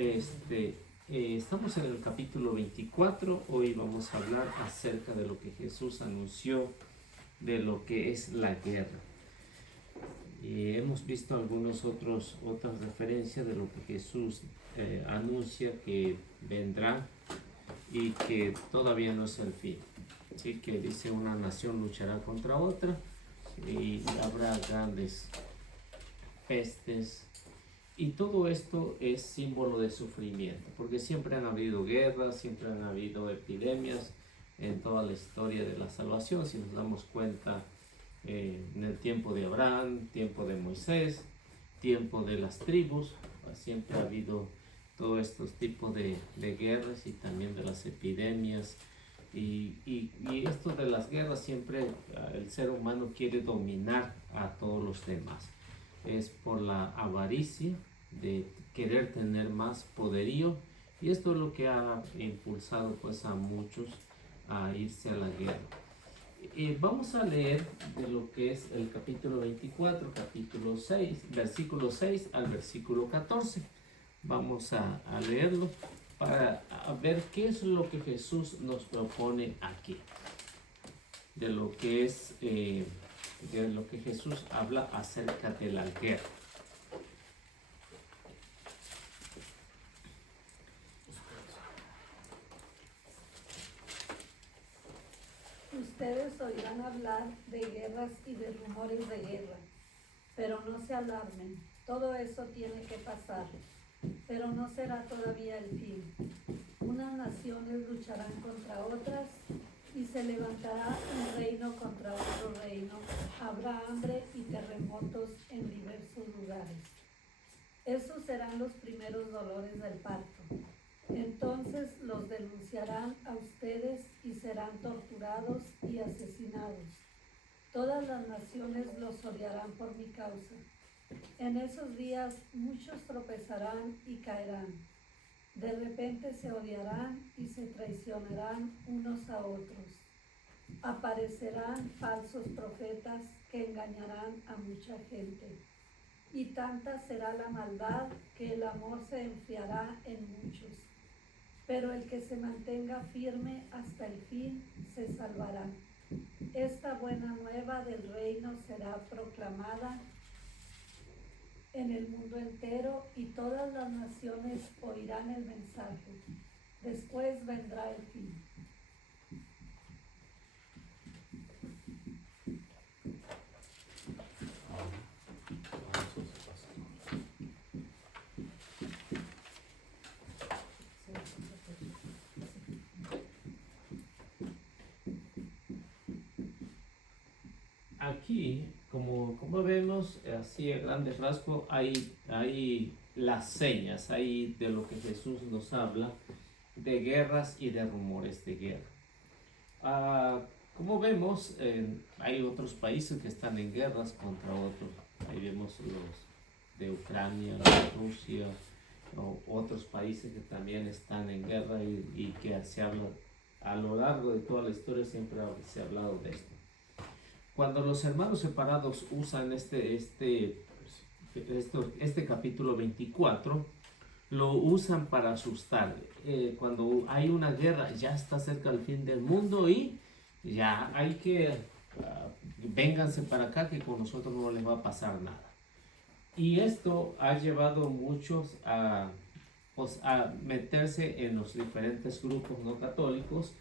Estamos en el capítulo 24. Hoy vamos a hablar acerca de lo que Jesús anunció de lo que es la guerra. Y hemos visto otras referencias de lo que Jesús anuncia que vendrá y que todavía no es el fin. Así que dice: una nación luchará contra otra y habrá grandes pestes. Y todo esto es símbolo de sufrimiento, porque siempre han habido guerras, siempre han habido epidemias en toda la historia de la salvación. Si nos damos cuenta, en el tiempo de Abraham, tiempo de Moisés, tiempo de las tribus, siempre ha habido todos estos tipos de guerras y también de las epidemias. Y esto de las guerras, siempre el ser humano quiere dominar a todos los demás. Es por la avaricia de querer tener más poderío, y esto es lo que ha impulsado pues a muchos a irse a la guerra. Vamos a leer de lo que es el capítulo 24, capítulo 6, versículo 6 al versículo 14. Vamos a leerlo para ver qué es lo que Jesús nos propone aquí, de lo que es de lo que Jesús habla acerca de la guerra. Ustedes oirán hablar de guerras y de rumores de guerra, pero no se alarmen, todo eso tiene que pasar, pero no será todavía el fin. Unas naciones lucharán contra otras y se levantará un reino contra otro reino. Habrá hambre y terremotos en diversos lugares. Esos serán los primeros dolores del parto. Entonces los denunciarán a ustedes y serán torturados y asesinados. Todas las naciones los odiarán por mi causa. En esos días muchos tropezarán y caerán. De repente se odiarán y se traicionarán unos a otros. Aparecerán falsos profetas que engañarán a mucha gente. Y tanta será la maldad que el amor se enfriará en muchos. Pero el que se mantenga firme hasta el fin se salvará. Esta buena nueva del reino será proclamada en el mundo entero y todas las naciones oirán el mensaje. Después vendrá el fin. Aquí, como vemos, así a grandes rasgos, hay las señas, hay de lo que Jesús nos habla, de guerras y de rumores de guerra. Como vemos, hay otros países que están en guerras contra otros. Ahí vemos los de Ucrania, Rusia, o otros países que también están en guerra y que se habla a lo largo de toda la historia, siempre se ha hablado de esto. Cuando los hermanos separados usan este capítulo 24, lo usan para asustar. Cuando hay una guerra, ya está cerca el fin del mundo y ya hay que vénganse para acá, que con nosotros no les va a pasar nada. Y esto ha llevado a muchos a meterse en los diferentes grupos no católicos,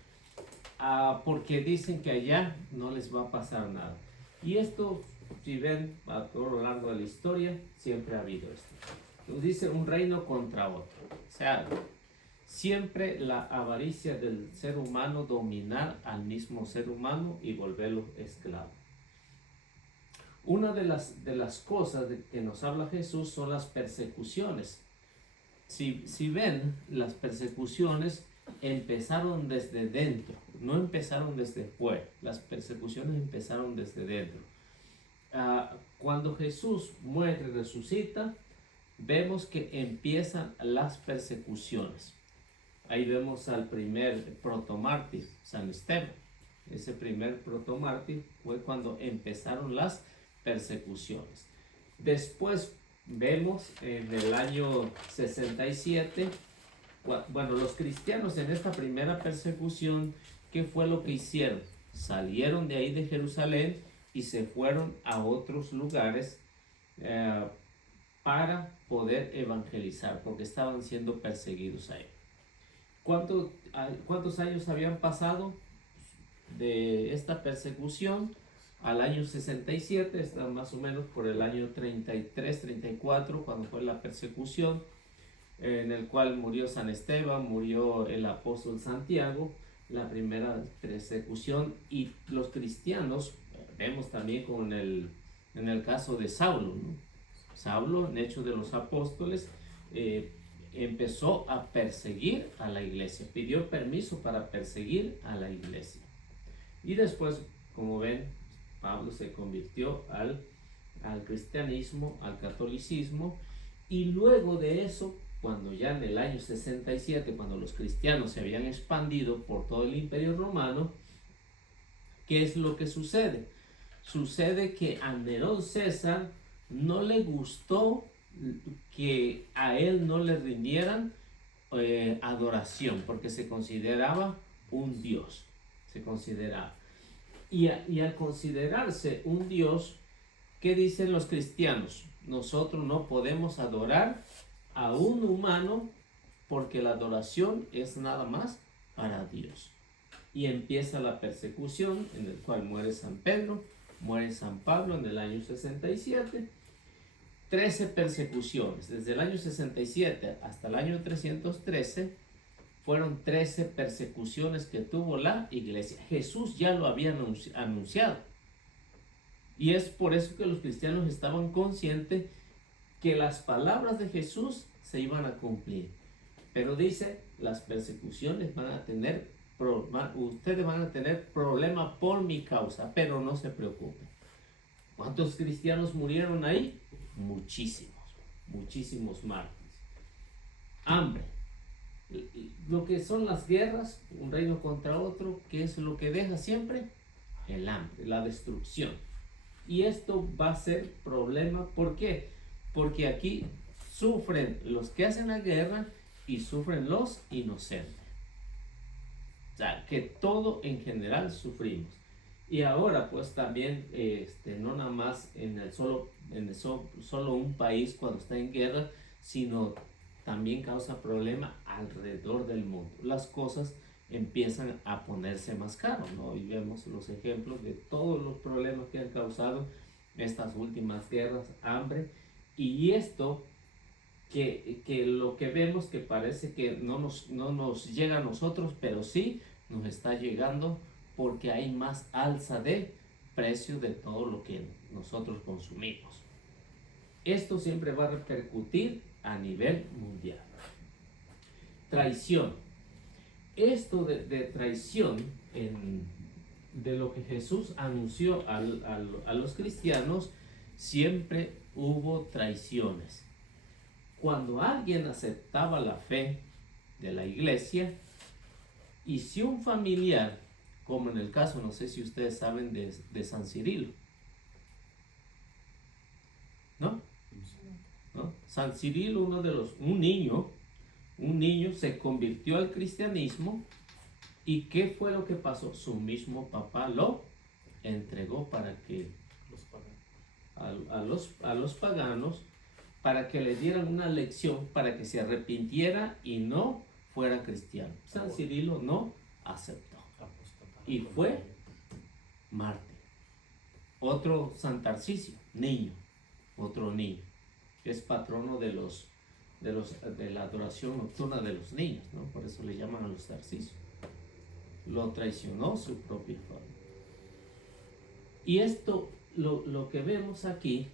porque dicen que allá no les va a pasar nada. Y esto, si ven a todo lo largo de la historia, siempre ha habido esto. Nos dice un reino contra otro. O sea, siempre la avaricia del ser humano, dominar al mismo ser humano y volverlo esclavo. Una de las cosas de que nos habla Jesús son las persecuciones. Si ven, las persecuciones empezaron desde dentro, no empezaron desde fuera. Las persecuciones empezaron desde dentro. Cuando Jesús muere y resucita, vemos que empiezan las persecuciones. Ahí vemos al primer protomártir, San Esteban. Ese primer protomártir fue cuando empezaron las persecuciones. Después vemos en el año 67, bueno, los cristianos en esta primera persecución, ¿qué fue lo que hicieron? Salieron de ahí de Jerusalén y se fueron a otros lugares eh, para poder evangelizar, porque estaban siendo perseguidos ahí. ¿Cuántos años habían pasado de esta persecución? Al año 67, está más o menos por el año 33, 34, cuando fue la persecución, en el cual murió San Esteban, murió el apóstol Santiago, la primera persecución, y los cristianos, vemos también en el caso de Saulo, ¿no? Saulo, en Hechos de los Apóstoles, empezó a perseguir a la iglesia, pidió permiso para perseguir a la iglesia. Y después, como ven, Pablo se convirtió al cristianismo, al catolicismo, y luego de eso, cuando ya en el año 67, cuando los cristianos se habían expandido por todo el imperio romano, ¿qué es lo que sucede? Sucede que a Nerón César no le gustó que a él no le rindieran adoración, porque se consideraba un dios, se consideraba. Y al considerarse un dios, ¿qué dicen los cristianos? Nosotros no podemos adorar a un humano porque la adoración es nada más para Dios. Y empieza la persecución, en el cual muere San Pedro, muere San Pablo en el año 67. 13 persecuciones, desde el año 67 hasta el año 313, fueron 13 persecuciones que tuvo la iglesia. Jesús ya lo había anunciado. Y es por eso que los cristianos estaban conscientes que las palabras de Jesús se iban a cumplir. Pero dice, las persecuciones van a tener, ustedes van a tener problema por mi causa, pero no se preocupen. ¿Cuántos cristianos murieron ahí? Muchísimos, muchísimos mártires. Hambre. Lo que son las guerras, un reino contra otro, ¿qué es lo que deja siempre? El hambre, la destrucción. Y esto va a ser problema, ¿por qué? Porque aquí sufren los que hacen la guerra y sufren los inocentes. O sea, que todo en general sufrimos. Y ahora pues también, no nada más solo un país cuando está en guerra, sino también causa problema alrededor del mundo. Las cosas empiezan a ponerse más caras, ¿no? Y vemos los ejemplos de todos los problemas que han causado estas últimas guerras, hambre, y esto que lo que vemos que parece que no nos llega a nosotros, pero sí nos está llegando porque hay más alza de precio de todo lo que nosotros consumimos. Esto siempre va a repercutir a nivel mundial. Traición. Esto de traición, de lo que Jesús anunció a los cristianos, siempre hubo traiciones. Cuando alguien aceptaba la fe de la iglesia, y si un familiar, como en el caso, no sé si ustedes saben de San Cirilo, ¿no? San Cirilo, un niño se convirtió al cristianismo, y ¿qué fue lo que pasó? Su mismo papá lo entregó para que a los paganos, para que le dieran una lección, para que se arrepintiera y no fuera cristiano. San Cirilo no aceptó y fue mártir. Otro San Tarcisio, otro niño, que es patrono de la adoración nocturna de los niños, ¿no? Por eso le llaman a los Tarcisios. Lo traicionó su propia familia. Y esto, lo que vemos aquí,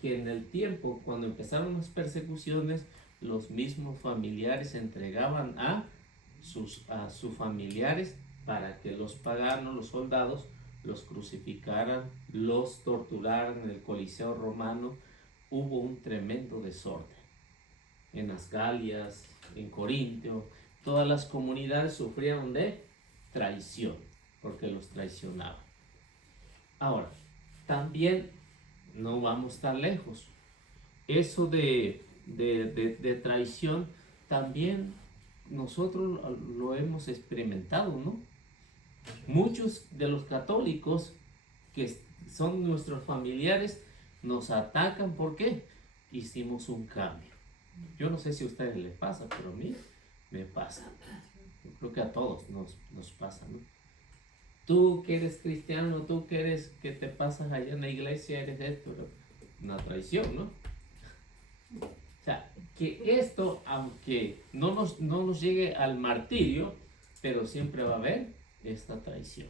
que en el tiempo, cuando empezaron las persecuciones, los mismos familiares entregaban a sus familiares para que los paganos, los soldados, los crucificaran, los torturaran en el Coliseo romano. Hubo un tremendo desorden. En las Galias, en Corintio, todas las comunidades sufrieron de traición, porque los traicionaban. Ahora, también no vamos tan lejos. eso de traición también nosotros lo hemos experimentado, ¿no? Muchos de los católicos que son nuestros familiares nos atacan. ¿Por qué? Hicimos un cambio. Yo no sé si a ustedes les pasa, pero a mí me pasa. Yo creo que a todos nos pasa, ¿no? Tú que eres cristiano, tú que te pasas allá en la iglesia, eres esto, una traición, ¿no? O sea, que esto, aunque no nos llegue al martirio, pero siempre va a haber esta traición.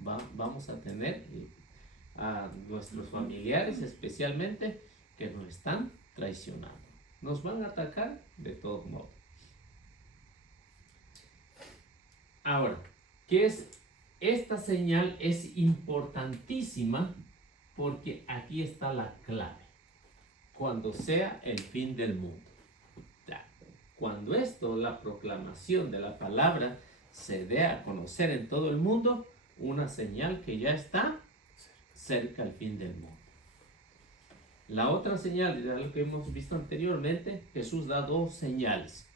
Vamos a tener a nuestros familiares especialmente que nos están traicionando. Nos van a atacar de todos modos. Ahora, ¿qué es? Esta señal es importantísima porque aquí está la clave. Cuando sea el fin del mundo. Cuando la proclamación de la palabra, se dé a conocer en todo el mundo, una señal que ya está cerca al fin del mundo. La otra señal, de lo que hemos visto anteriormente, Jesús da dos señales.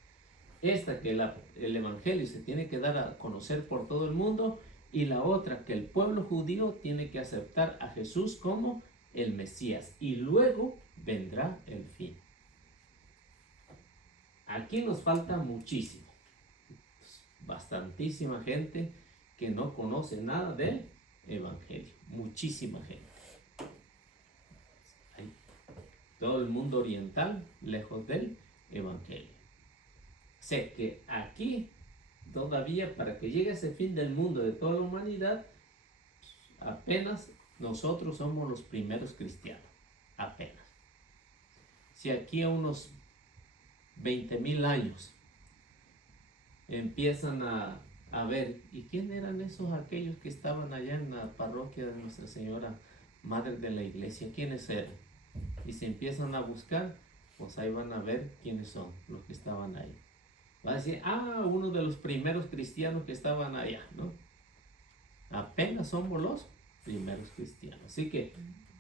Esta, que el evangelio se tiene que dar a conocer por todo el mundo, y la otra, que el pueblo judío tiene que aceptar a Jesús como el Mesías, y luego vendrá el fin. Aquí nos falta muchísimo, bastantísima gente que no conoce nada del evangelio, muchísima gente. Hay todo el mundo oriental lejos del evangelio. Sé que aquí todavía, para que llegue ese fin del mundo de toda la humanidad, apenas nosotros somos los primeros cristianos, apenas. Si aquí a unos 20,000 años empiezan a ver, ¿y quién eran aquellos que estaban allá en la parroquia de Nuestra Señora Madre de la Iglesia? ¿Quiénes eran? Y se empiezan a buscar, pues ahí van a ver quiénes son los que estaban ahí. Va a decir, uno de los primeros cristianos que estaban allá, ¿no? Apenas somos los primeros cristianos. Así que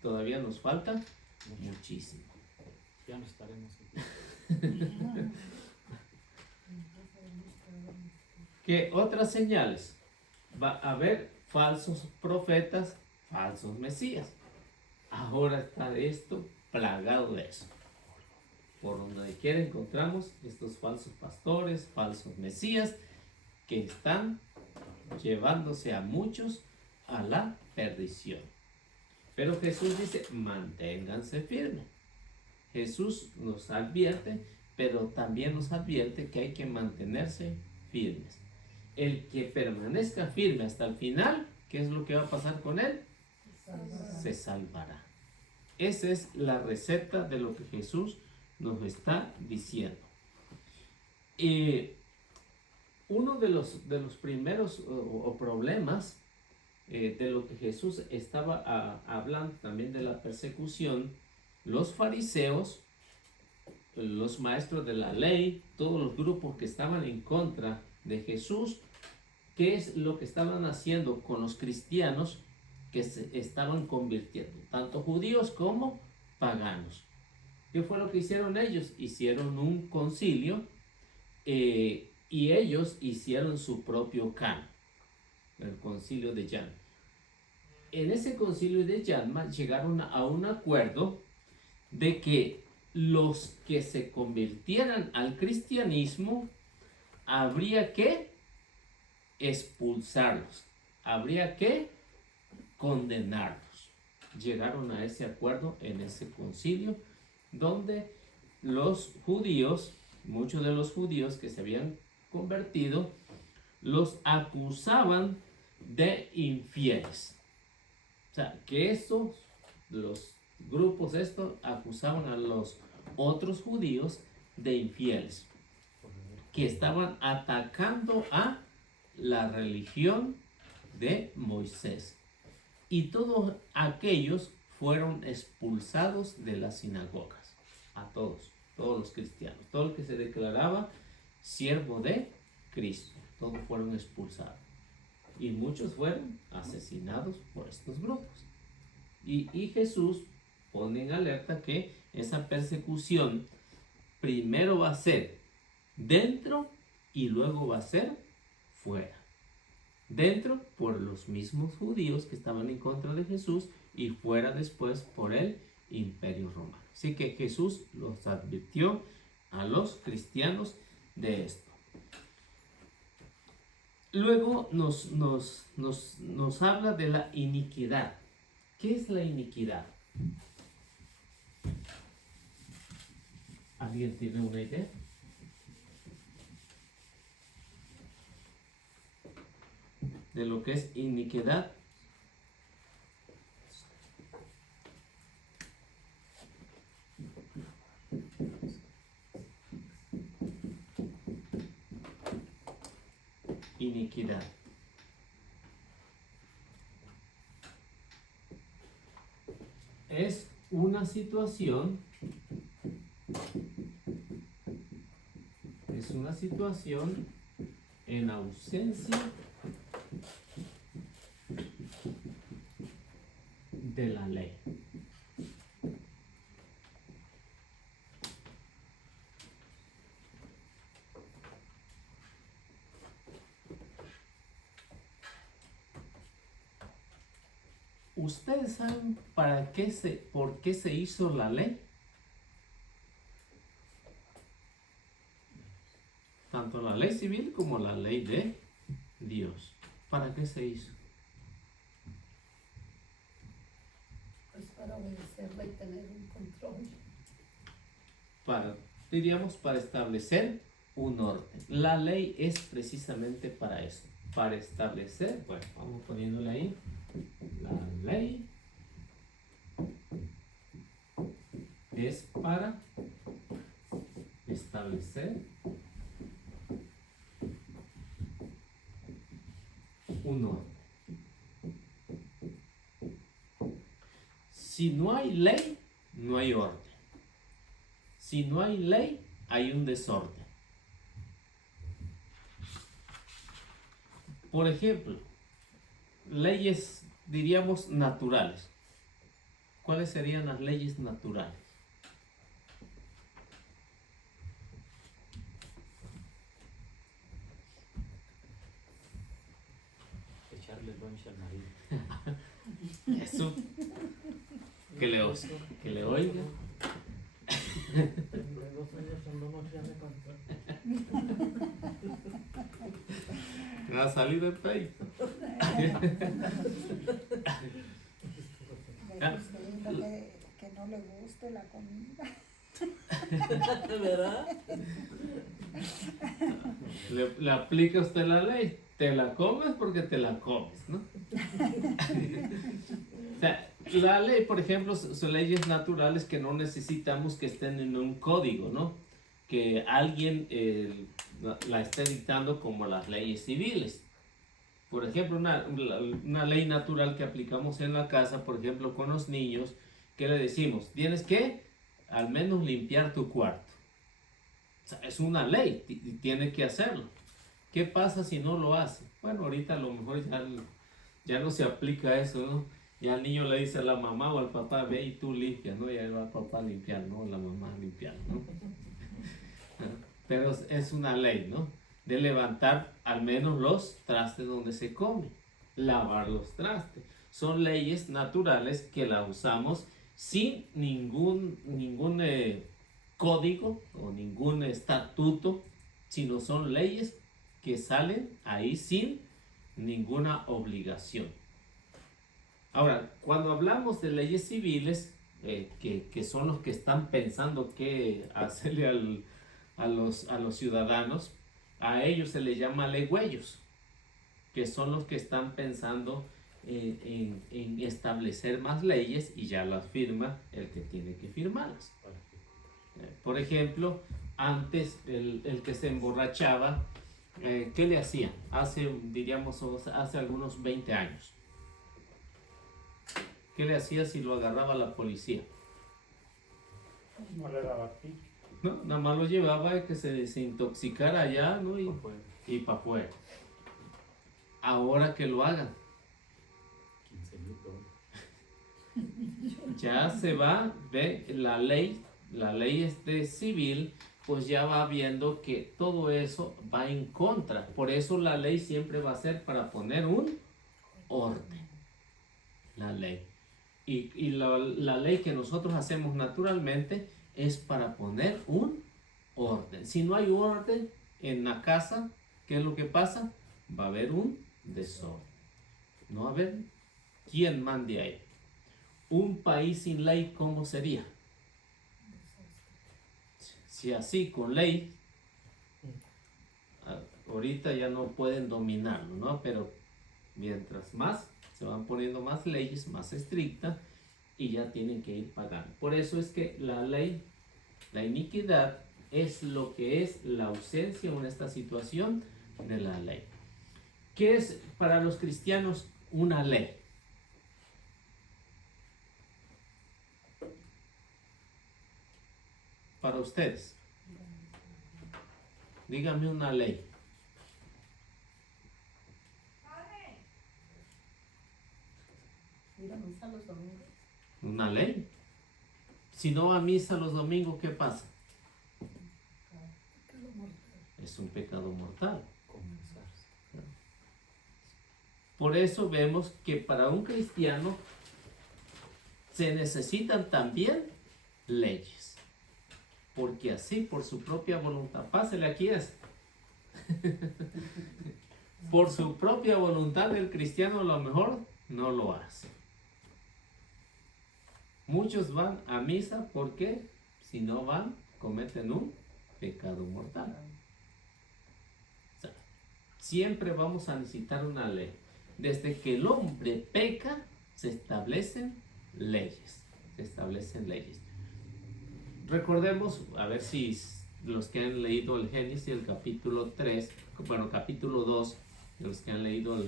todavía nos falta muchísimo. Ya no estaremos aquí. ¿Qué otras señales? Va a haber falsos profetas, falsos mesías. Ahora está esto plagado de eso. Por donde quiera encontramos estos falsos pastores, falsos mesías, que están llevándose a muchos a la perdición. Pero Jesús dice, manténganse firmes. Jesús nos advierte, pero también nos advierte que hay que mantenerse firmes. El que permanezca firme hasta el final, ¿qué es lo que va a pasar con él? Se salvará. Esa es la receta de lo que Jesús nos está diciendo. Uno de los primeros problemas de lo que Jesús estaba hablando también de la persecución, los fariseos, los maestros de la ley, todos los grupos que estaban en contra de Jesús, ¿qué es lo que estaban haciendo con los cristianos que se estaban convirtiendo? Tanto judíos como paganos. ¿Qué fue lo que hicieron ellos? Hicieron un concilio y ellos hicieron su propio canon, el concilio de Llama. En ese concilio de Llama llegaron a un acuerdo de que los que se convirtieran al cristianismo habría que expulsarlos, habría que condenarlos. Llegaron a ese acuerdo en ese concilio, donde los judíos, muchos de los judíos que se habían convertido, los acusaban de infieles. O sea, que los grupos acusaban a los otros judíos de infieles, que estaban atacando a la religión de Moisés. Y todos aquellos fueron expulsados de las sinagogas. A todos los cristianos, todo el que se declaraba siervo de Cristo, todos fueron expulsados. Y muchos fueron asesinados por estos grupos. Y Jesús pone en alerta que esa persecución primero va a ser dentro y luego va a ser fuera. Dentro por los mismos judíos que estaban en contra de Jesús y fuera después por el Imperio Romano. Así que Jesús los advirtió a los cristianos de esto. Luego nos habla de la iniquidad. ¿Qué es la iniquidad? ¿Alguien tiene una idea? De lo que es iniquidad. Iniquidad. Es una situación en ausencia de la ley. ¿Ustedes saben por qué se hizo la ley? Tanto la ley civil como la ley de Dios. ¿Para qué se hizo? Pues para obedecerla y tener un control. Diríamos para establecer un orden. La ley es precisamente para eso. Para establecer, bueno, vamos poniéndole ahí. La ley es para establecer un orden. Si no hay ley, no hay orden. Si no hay ley, hay un desorden. Por ejemplo, leyes, diríamos, naturales. ¿Cuáles serían las leyes naturales? Echarle lonche al marido. Eso. Que le oiga. De 2 años andamos ya me contó. Va a salir de peito. Que no le guste la comida. ¿Verdad? Le aplica usted la ley. Te la comes porque te la comes, ¿no? O sea, la ley, por ejemplo, son leyes naturales que no necesitamos que estén en un código, ¿no? Que alguien la esté dictando como las leyes civiles. Por ejemplo, una ley natural que aplicamos en la casa, por ejemplo, con los niños, ¿qué le decimos? Tienes que al menos limpiar tu cuarto. O sea, es una ley y tiene que hacerlo. ¿Qué pasa si no lo hace? Bueno, ahorita a lo mejor ya no se aplica eso, ¿no? Ya el niño le dice a la mamá o al papá, ve y tú limpias, ¿no? Y ahí va el papá a limpiar, ¿no? La mamá a limpiar, ¿no? Pero es una ley, ¿no? De levantar al menos los trastes donde se come, lavar los trastes. Son leyes naturales que las usamos sin ningún código o ningún estatuto, sino son leyes que salen ahí sin ninguna obligación. Ahora, cuando hablamos de leyes civiles, que son los que están pensando qué hacerle a los ciudadanos, a ellos se les llama legüeyos, que son los que están pensando en establecer más leyes y ya las firma el que tiene que firmarlas. Por ejemplo, antes el que se emborrachaba, ¿qué le hacían? Hace algunos 20 años. ¿Qué le hacía si lo agarraba la policía? No le daba pique. No, nada más lo llevaba a que se desintoxicara allá, ¿no? Y para afuera. Ahora que lo hagan. 15,000 dólares. Ya se va, ve la ley civil, pues ya va viendo que todo eso va en contra. Por eso la ley siempre va a ser para poner un orden. La ley. Y la ley que nosotros hacemos naturalmente es para poner un orden. Si no hay orden en la casa, ¿qué es lo que pasa? Va a haber un desorden. No va a haber quien mande ahí. Un país sin ley, ¿cómo sería? Si así con ley, ahorita ya no pueden dominarlo, ¿no? Pero mientras más se van poniendo más leyes, más estrictas, y ya tienen que ir pagando. Por eso es que la ley, la iniquidad, es lo que es la ausencia en esta situación de la ley. ¿Qué es para los cristianos una ley? Para ustedes, dígame una ley. Ir a misa los domingos. Una ley. Si no va a misa los domingos, ¿qué pasa? Es un pecado mortal. Comenzarse. Por eso vemos que para un cristiano se necesitan también leyes. Porque así, por su propia voluntad, pásele aquí es. Por su propia voluntad el cristiano a lo mejor no lo hace. Muchos van a misa porque si no van, cometen un pecado mortal. O sea, siempre vamos a necesitar una ley. Desde que el hombre peca, se establecen leyes. Se establecen leyes. Recordemos, a ver si los que han leído el Génesis, el capítulo 3, bueno, capítulo 2, los que han leído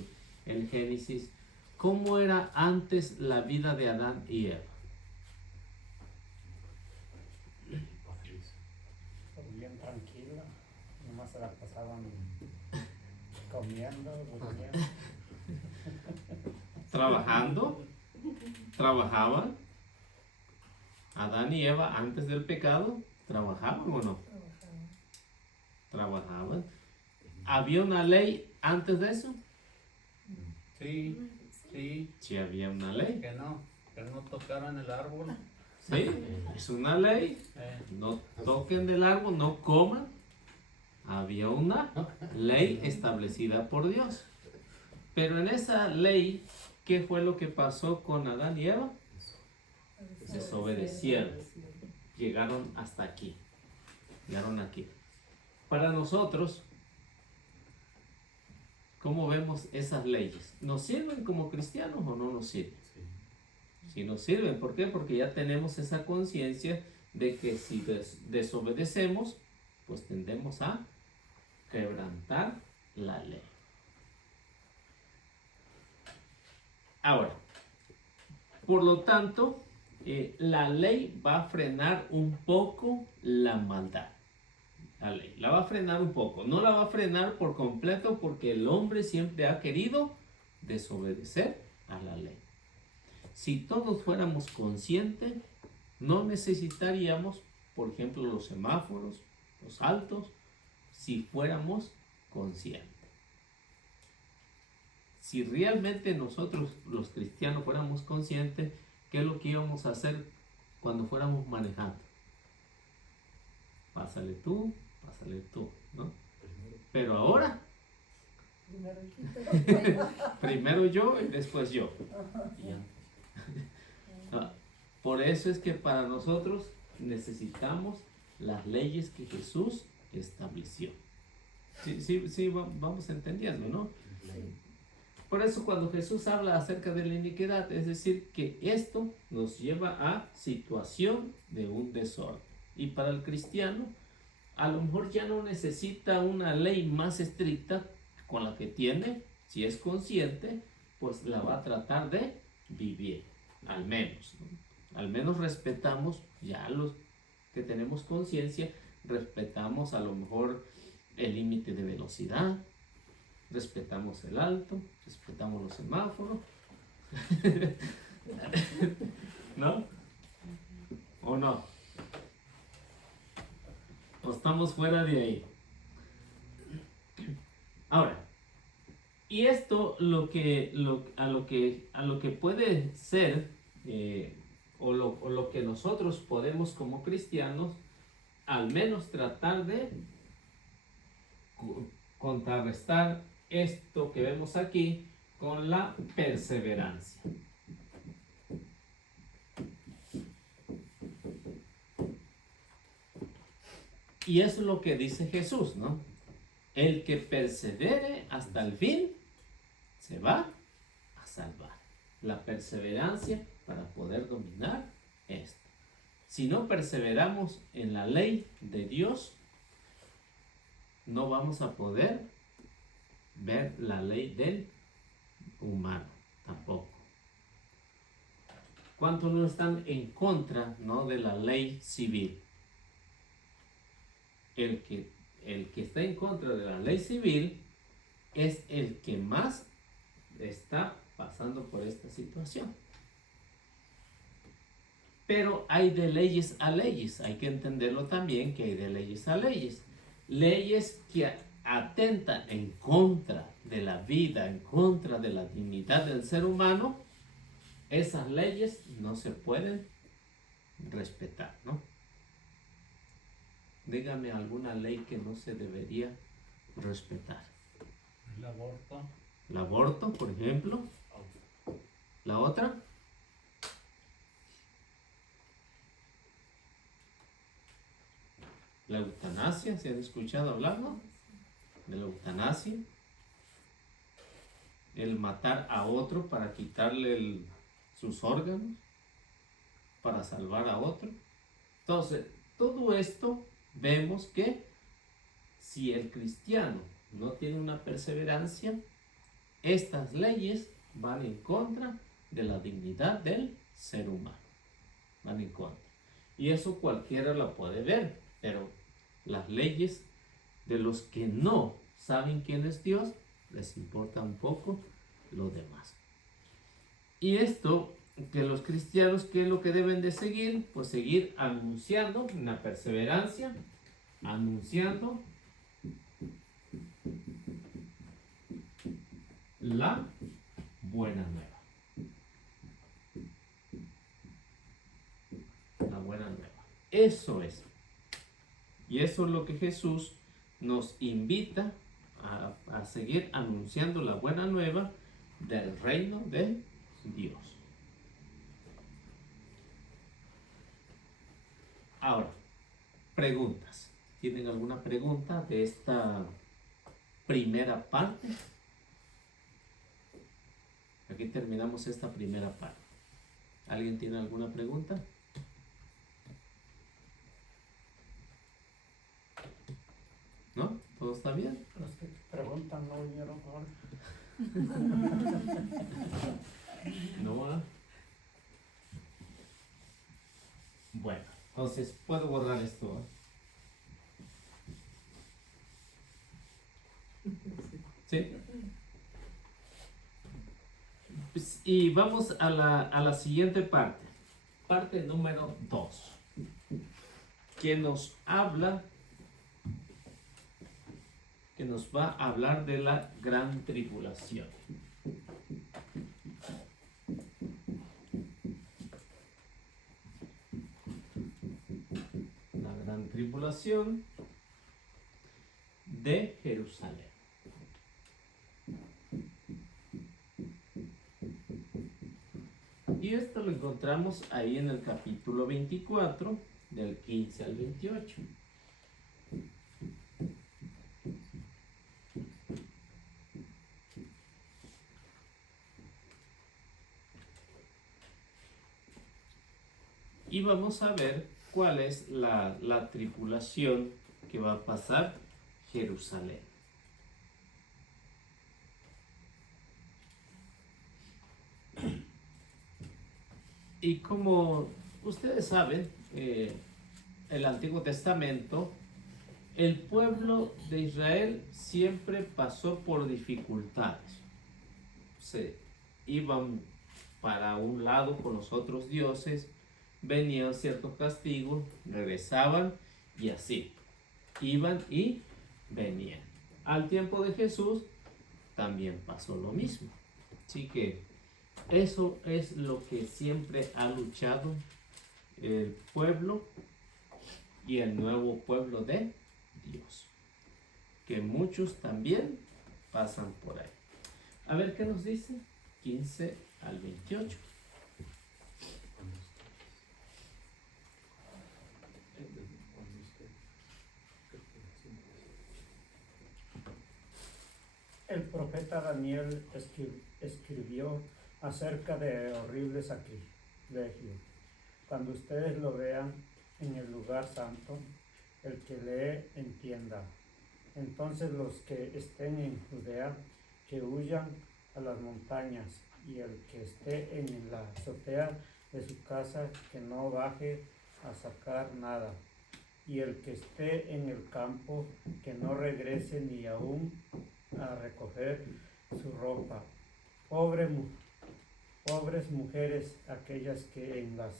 el Génesis, ¿cómo era antes la vida de Adán y Eva? Bien tranquila, nomás se la pasaban comiendo, durmiendo. Trabajaban. Adán y Eva antes del pecado, ¿trabajaban o no? Trabajaban. ¿Había una ley antes de eso? Sí, sí, Sí, había una ley. que no tocaran el árbol. Sí, es una ley. No toquen del árbol, no coman. Había una ley establecida por Dios. Pero en esa ley, ¿qué fue lo que pasó con Adán y Eva? Desobedecieron. Llegaron hasta aquí. Llegaron aquí. Para nosotros, ¿cómo vemos esas leyes? ¿Nos sirven como cristianos o no nos sirven? Si nos sirven, ¿por qué? Porque ya tenemos esa conciencia de que si desobedecemos, pues tendemos a quebrantar la ley. Ahora, por lo tanto, la ley va a frenar un poco la maldad. La ley la va a frenar un poco. No la va a frenar por completo porque el hombre siempre ha querido desobedecer a la ley. Si todos fuéramos conscientes, no necesitaríamos, por ejemplo, los semáforos, los altos, si fuéramos conscientes. Si realmente nosotros, los cristianos, fuéramos conscientes, ¿qué es lo que íbamos a hacer cuando fuéramos manejando? Pásale tú, ¿no? Pero ahora, primero yo y después yo. Por eso es que para nosotros necesitamos las leyes que Jesús estableció. Sí, vamos entendiendo, ¿no? Por eso cuando Jesús habla acerca de la iniquidad, es decir, que esto nos lleva a situación de un desorden. Y para el cristiano, a lo mejor ya no necesita una ley más estricta con la que tiene, si es consciente, pues la va a tratar de vivir, al menos, ¿no? Al menos respetamos, ya los que tenemos conciencia, respetamos a lo mejor el límite de velocidad, respetamos el alto, respetamos los semáforos, ¿No? ¿O no? ¿O estamos fuera de ahí? Ahora, y esto a lo que puede ser, o lo que nosotros podemos como cristianos, al menos tratar de contrarrestar esto que vemos aquí con la perseverancia. Y eso es lo que dice Jesús, ¿no? El que persevere hasta el fin se va a salvar. La perseverancia para poder dominar esto. Si no perseveramos en la ley de Dios, no vamos a poder ver la ley del humano tampoco. ¿Cuántos no están en contra, no, de la ley civil? El que está en contra de la ley civil es el que más está pasando por esta situación. Pero hay de leyes a leyes, hay que entenderlo también que hay de leyes a leyes. Leyes que atentan en contra de la vida, en contra de la dignidad del ser humano, esas leyes no se pueden respetar, ¿no? Dígame alguna ley que no se debería respetar. El aborto. El aborto, por ejemplo. La otra. La eutanasia, ¿se han escuchado hablarlo? De la eutanasia. El matar a otro para quitarle sus órganos, para salvar a otro. Entonces, todo esto vemos que si el cristiano no tiene una perseverancia, estas leyes van en contra de la dignidad del ser humano. Van en contra. Y eso cualquiera la puede ver, pero las leyes de los que no saben quién es Dios, les importa un poco lo demás. Y esto, que los cristianos, ¿qué es lo que deben de seguir? Pues seguir anunciando una perseverancia, anunciando la buena nueva. La buena nueva. Eso es. Y eso es lo que Jesús nos invita a seguir anunciando la buena nueva del reino de Dios. Ahora, preguntas. ¿Tienen alguna pregunta de esta primera parte? Aquí terminamos esta primera parte. ¿Alguien tiene alguna pregunta? ¿No? ¿Todo está bien? Los que preguntan no vinieron ahora. No. Bueno, entonces puedo borrar esto. ¿Sí? Pues, y vamos a la siguiente parte. Parte número 2. Que nos habla, que nos va a hablar de la gran tribulación. La gran tribulación de Jerusalén. Y esto lo encontramos ahí en el capítulo 24, del 15 al 28. Y vamos a ver cuál es la tribulación que va a pasar Jerusalén. Y como ustedes saben, el Antiguo Testamento, el pueblo de Israel siempre pasó por dificultades. Se iban para un lado con los otros dioses, venían ciertos castigos, regresaban y así, iban y venían. Al tiempo de Jesús también pasó lo mismo. Así que eso es lo que siempre ha luchado el pueblo y el nuevo pueblo de Dios, que muchos también pasan por ahí. A ver qué nos dice 15 al 28. El profeta Daniel escribió acerca de horrible sacrilegio. Cuando ustedes lo vean en el lugar santo, el que lee entienda. Entonces los que estén en Judea, que huyan a las montañas, y el que esté en la azotea de su casa, que no baje a sacar nada. Y el que esté en el campo, que no regrese ni aún a recoger su ropa. Pobres mujeres, aquellas que en las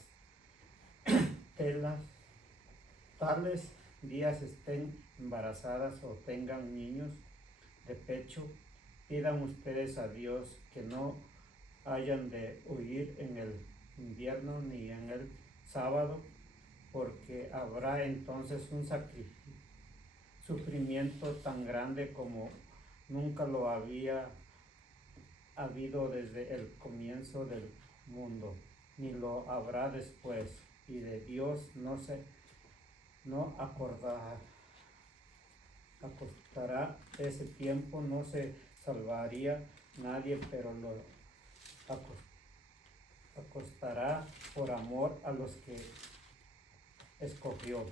tales días estén embarazadas o tengan niños de pecho, pidan ustedes a Dios que no hayan de huir en el invierno ni en el sábado, porque habrá entonces un sufrimiento tan grande como nunca lo había habido desde el comienzo del mundo, ni lo habrá después, y de Dios no acostará ese tiempo, no se salvaría nadie, pero lo acostará por amor a los que escogió.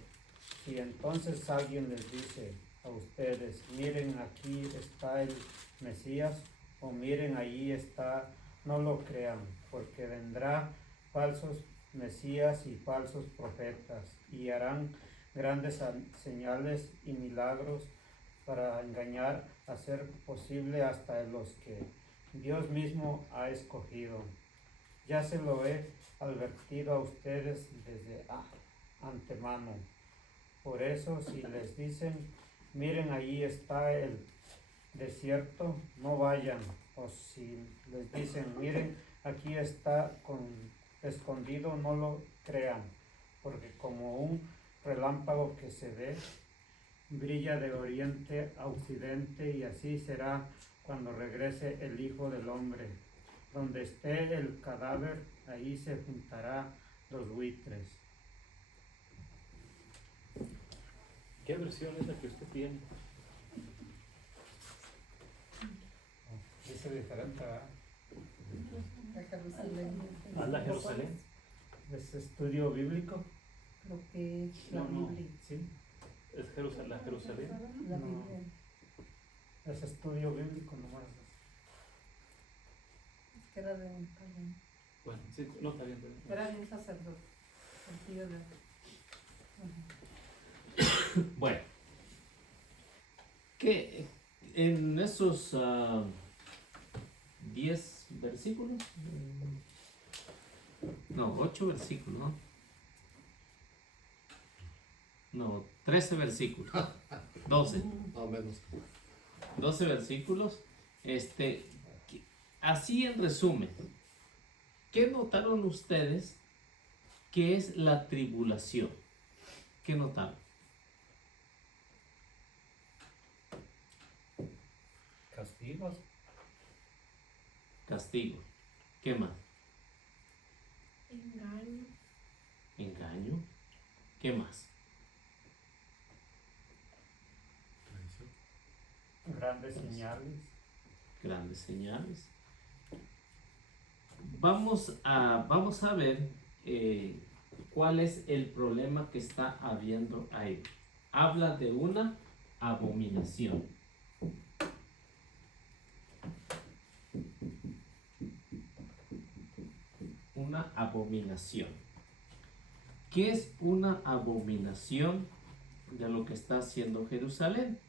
Si entonces alguien les dice a ustedes, miren, aquí está el Mesías, o miren, allí está, no lo crean, porque vendrá falsos Mesías y falsos profetas, y harán grandes señales y milagros para engañar, a ser posible hasta los que Dios mismo ha escogido. Ya se lo he advertido a ustedes desde antemano. Por eso, si les dicen, miren, allí está el desierto, no vayan. O si les dicen, miren, aquí está escondido, no lo crean. Porque como un relámpago que se ve, brilla de oriente a occidente, y así será cuando regrese el Hijo del Hombre. Donde esté el cadáver, ahí se juntará los buitres. ¿Qué versión es la que usted tiene? Dice diferente, ¿verdad? De Jerusalén. ¿Ah, la Jerusalén? Es estudio bíblico. Creo que es la No. Biblia. Sí, ¿Es la Jerusalén? La No. Biblia. es estudio bíblico nomás. Es que era de un pagano. Bueno, sí, no, está bien. Era de un sacerdote. El tío de... Bueno, que en esos 10 versículos, no, 8 versículos, no, 13 versículos, 12, No menos. 12 versículos, así en resumen, ¿qué notaron ustedes que es la tribulación? ¿Qué notaron? Castigos. Castigo. ¿Qué más? Engaño. Engaño. ¿Qué más? Grandes señales. Grandes señales. Vamos a ver cuál es el problema que está habiendo ahí. Habla de una abominación. Una abominación. ¿Qué es una abominación de lo que está haciendo Jerusalén?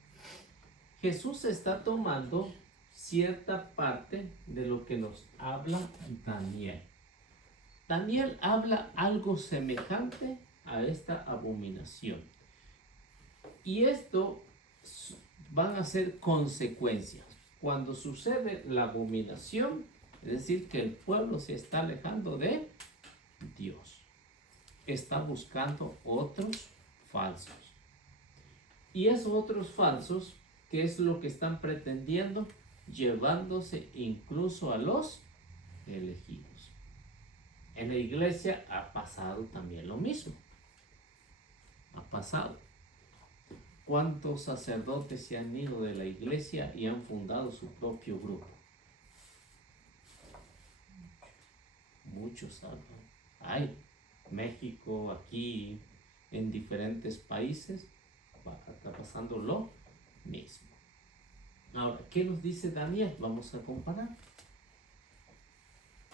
Jesús está tomando cierta parte de lo que nos habla Daniel. Daniel habla algo semejante a esta abominación. Y esto van a ser consecuencias. Cuando sucede la abominación, es decir, que el pueblo se está alejando de Dios. Está buscando otros falsos. Y esos otros falsos, ¿qué es lo que están pretendiendo? Llevándose incluso a los elegidos. En la iglesia ha pasado también lo mismo. Ha pasado. ¿Cuántos sacerdotes se han ido de la iglesia y han fundado su propio grupo? Muchos hay. México, aquí, en diferentes países, está pasando lo mismo. Ahora, ¿qué nos dice Daniel? Vamos a comparar.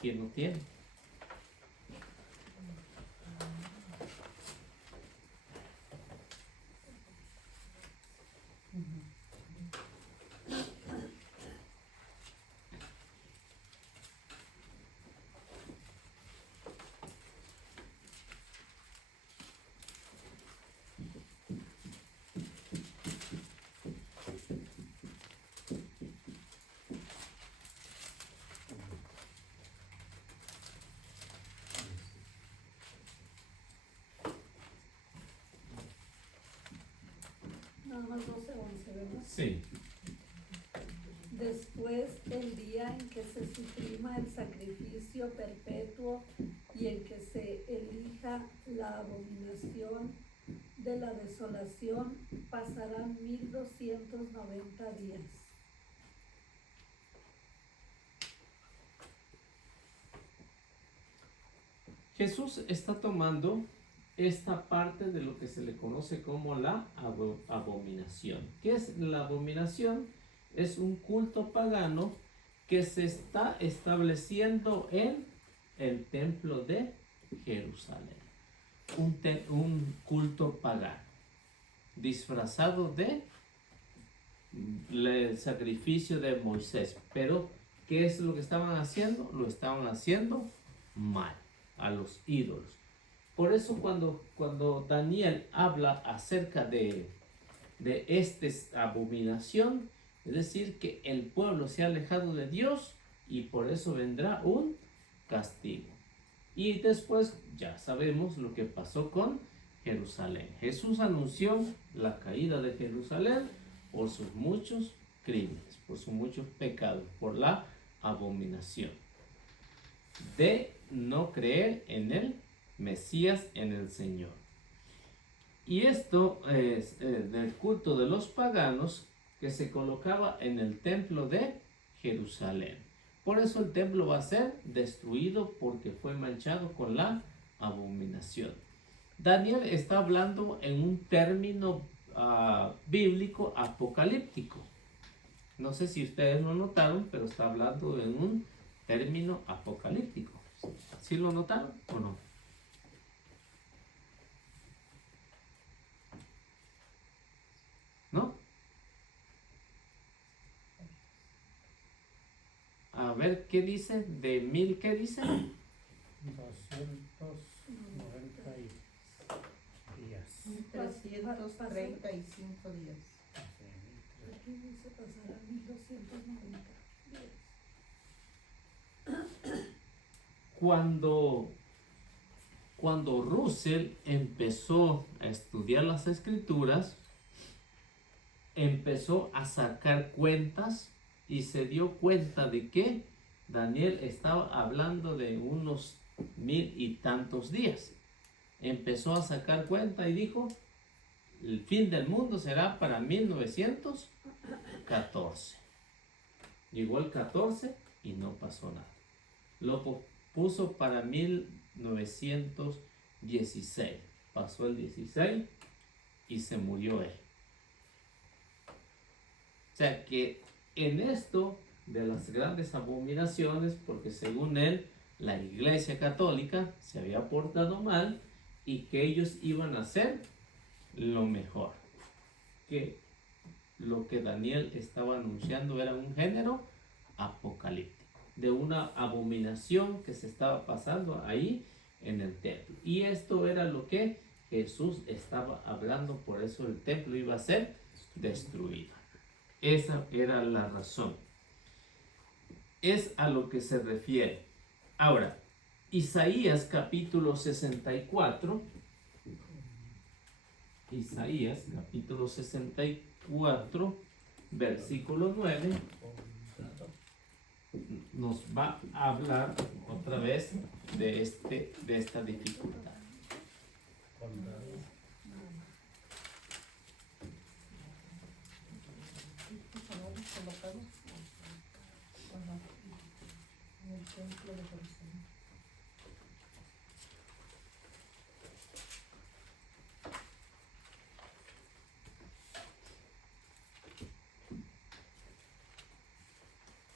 ¿Quién lo tiene? Nada más 12:11, ¿verdad? Sí. Después el día en que se suprima el sacrificio perpetuo y en que se elija la abominación de la desolación, pasarán 1290 días. Jesús está tomando esta parte de lo que se le conoce como la abominación. ¿Qué es la abominación? Es un culto pagano que se está estableciendo en el templo de Jerusalén. Un culto pagano disfrazado de el sacrificio de Moisés. Pero, ¿qué es lo que estaban haciendo? Lo estaban haciendo mal, a los ídolos. Por eso cuando Daniel habla acerca de esta abominación, es decir, que el pueblo se ha alejado de Dios y por eso vendrá un castigo. Y después ya sabemos lo que pasó con Jerusalén. Jesús anunció la caída de Jerusalén por sus muchos crímenes, por sus muchos pecados, por la abominación de no creer en el Mesías, en el Señor. Y esto es del culto de los paganos que se colocaba en el templo de Jerusalén. Por eso el templo va a ser destruido porque fue manchado con la abominación. Daniel está hablando en un término bíblico apocalíptico. No sé si ustedes lo notaron, pero está hablando en un término apocalíptico. ¿Sí lo notaron o no? ¿No? A ver, ¿qué dice? ¿De 1000 qué dice? 290 días. 335 días. Aquí dice pasarán 1290 días. Cuando Russell empezó a estudiar las escrituras, empezó a sacar cuentas y se dio cuenta de que Daniel estaba hablando de unos 1000 y tantos días. Empezó a sacar cuenta y dijo, el fin del mundo será para 1914. Llegó el 14 y no pasó nada. Lo puso para 1916. Pasó el 16 y se murió él. O sea que en esto de las grandes abominaciones, porque según él, la Iglesia Católica se había portado mal y que ellos iban a hacer lo mejor. Que lo que Daniel estaba anunciando era un género apocalíptico. de una abominación que se estaba pasando ahí en el templo. Y esto era lo que Jesús estaba hablando, por eso el templo iba a ser destruido. Esa era la razón. Es a lo que se refiere. Ahora, Isaías capítulo 64. Isaías capítulo 64, versículo 9, nos va a hablar otra vez de esta dificultad. En el templo de Jerusalén.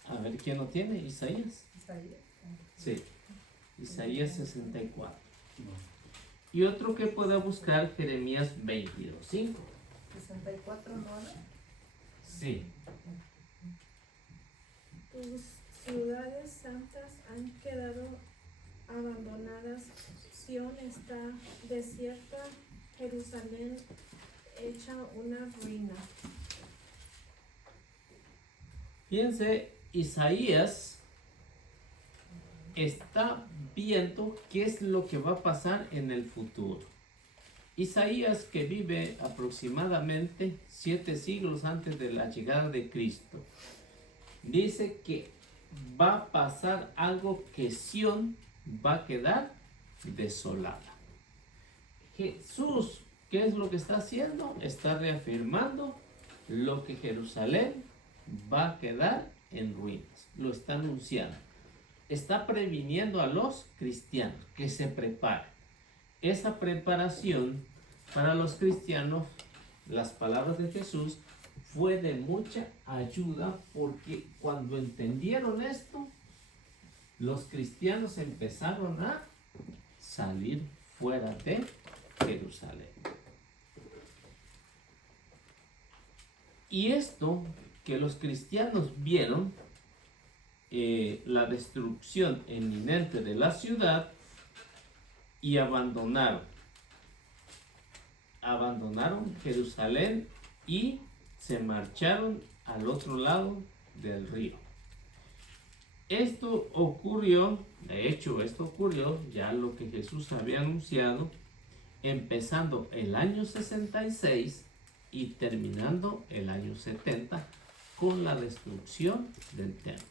A ver, ¿quién lo tiene? Isaías. Isaías. Sí, Isaías 64. No. Y otro que pueda buscar, Jeremías 22:5. 64:9. Sí, Tus ciudades santas han quedado abandonadas, Sión está desierta, Jerusalén hecha una ruina. fíjense, Isaías está viendo qué es lo que va a pasar en el futuro. Isaías, que vive aproximadamente 7 siglos antes de la llegada de Cristo, dice que va a pasar algo, que Sión va a quedar desolada. Jesús, ¿qué es lo que está haciendo? Está reafirmando lo que Jerusalén va a quedar en ruinas. Lo está anunciando. Está previniendo a los cristianos que se preparen. Esa preparación para los cristianos, las palabras de Jesús, fue de mucha ayuda, porque cuando entendieron esto, los cristianos empezaron a salir fuera de Jerusalén. Y esto que los cristianos vieron, la destrucción inminente de la ciudad, y abandonaron Jerusalén y se marcharon al otro lado del río. Esto ocurrió, de hecho, ya lo que Jesús había anunciado, empezando el año 66 y terminando el año 70 con la destrucción del templo.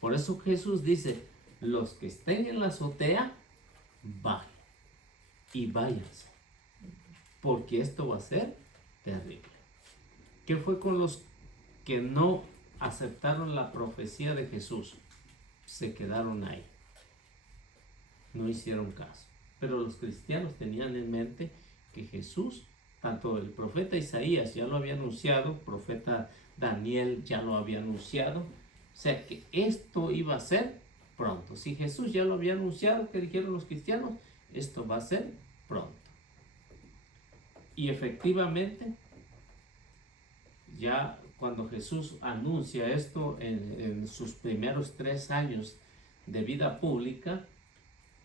Por eso Jesús dice: los que estén en la azotea, vayan y váyanse, porque esto va a ser terrible. ¿Qué fue con los que no aceptaron la profecía de Jesús? Se quedaron ahí, no hicieron caso. Pero los cristianos tenían en mente que Jesús, tanto el profeta Isaías ya lo había anunciado, el profeta Daniel ya lo había anunciado, o sea que esto iba a ser pronto. Si Jesús ya lo había anunciado, ¿qué dijeron los cristianos? Esto va a ser pronto. Y efectivamente, ya cuando Jesús anuncia esto en sus primeros 3 años de vida pública,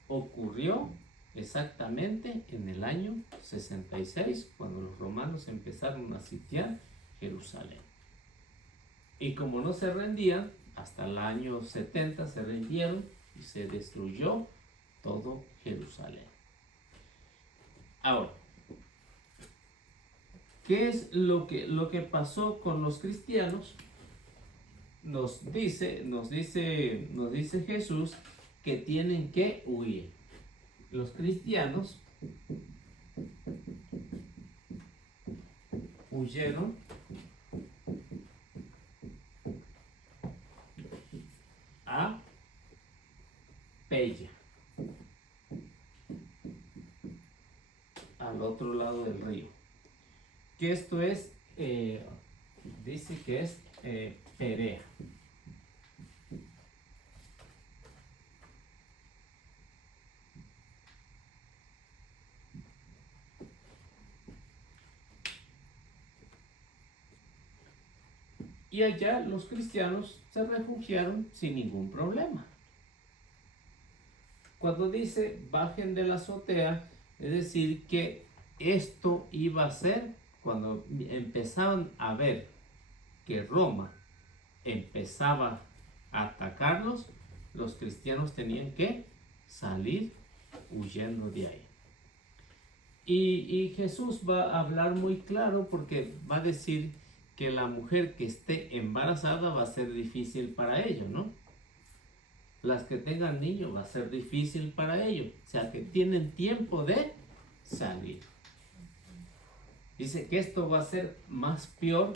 ocurrió exactamente en el año 66, cuando los romanos empezaron a sitiar Jerusalén. Y como no se rendían, hasta el año 70 se rindieron y se destruyó todo Jerusalén. Ahora, ¿qué es lo que pasó con los cristianos? Nos dice Jesús que tienen que huir. Los cristianos huyeron a Pella, al otro lado del río. Que esto es, dice que es Perea. Y allá los cristianos se refugiaron sin ningún problema. Cuando dice bajen de la azotea, es decir que esto iba a ser cuando empezaban a ver que Roma empezaba a atacarlos, los cristianos tenían que salir huyendo de ahí. Y Jesús va a hablar muy claro porque va a decir que la mujer que esté embarazada va a ser difícil para ellos, ¿no? Las que tengan niños va a ser difícil para ellos. O sea que tienen tiempo de salir. Dice que esto va a ser más peor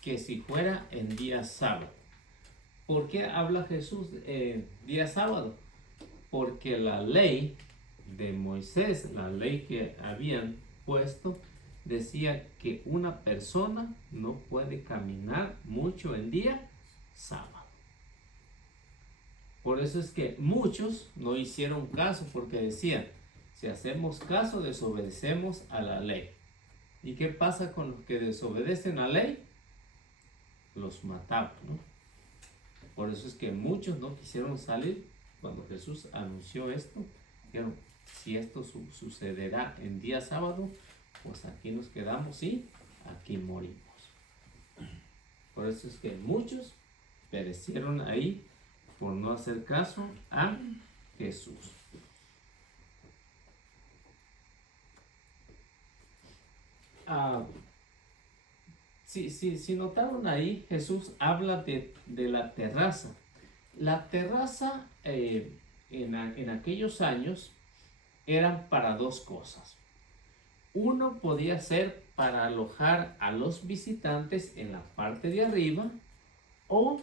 que si fuera en día sábado. ¿Por qué habla Jesús día sábado? Porque la ley de Moisés, la ley que habían puesto, decía que una persona no puede caminar mucho en día sábado. Por eso es que muchos no hicieron caso, porque decían, si hacemos caso, desobedecemos a la ley. ¿Y qué pasa con los que desobedecen a la ley? Los mataban, ¿no? Por eso es que muchos no quisieron salir. Cuando Jesús anunció esto, dijeron, si esto sucederá en día sábado, pues aquí nos quedamos y aquí morimos. Por eso es que muchos perecieron ahí por no hacer caso a Jesús. Si notaron ahí, Jesús habla de la terraza. La terraza en aquellos años eran para dos cosas. Uno podía ser para alojar a los visitantes en la parte de arriba, o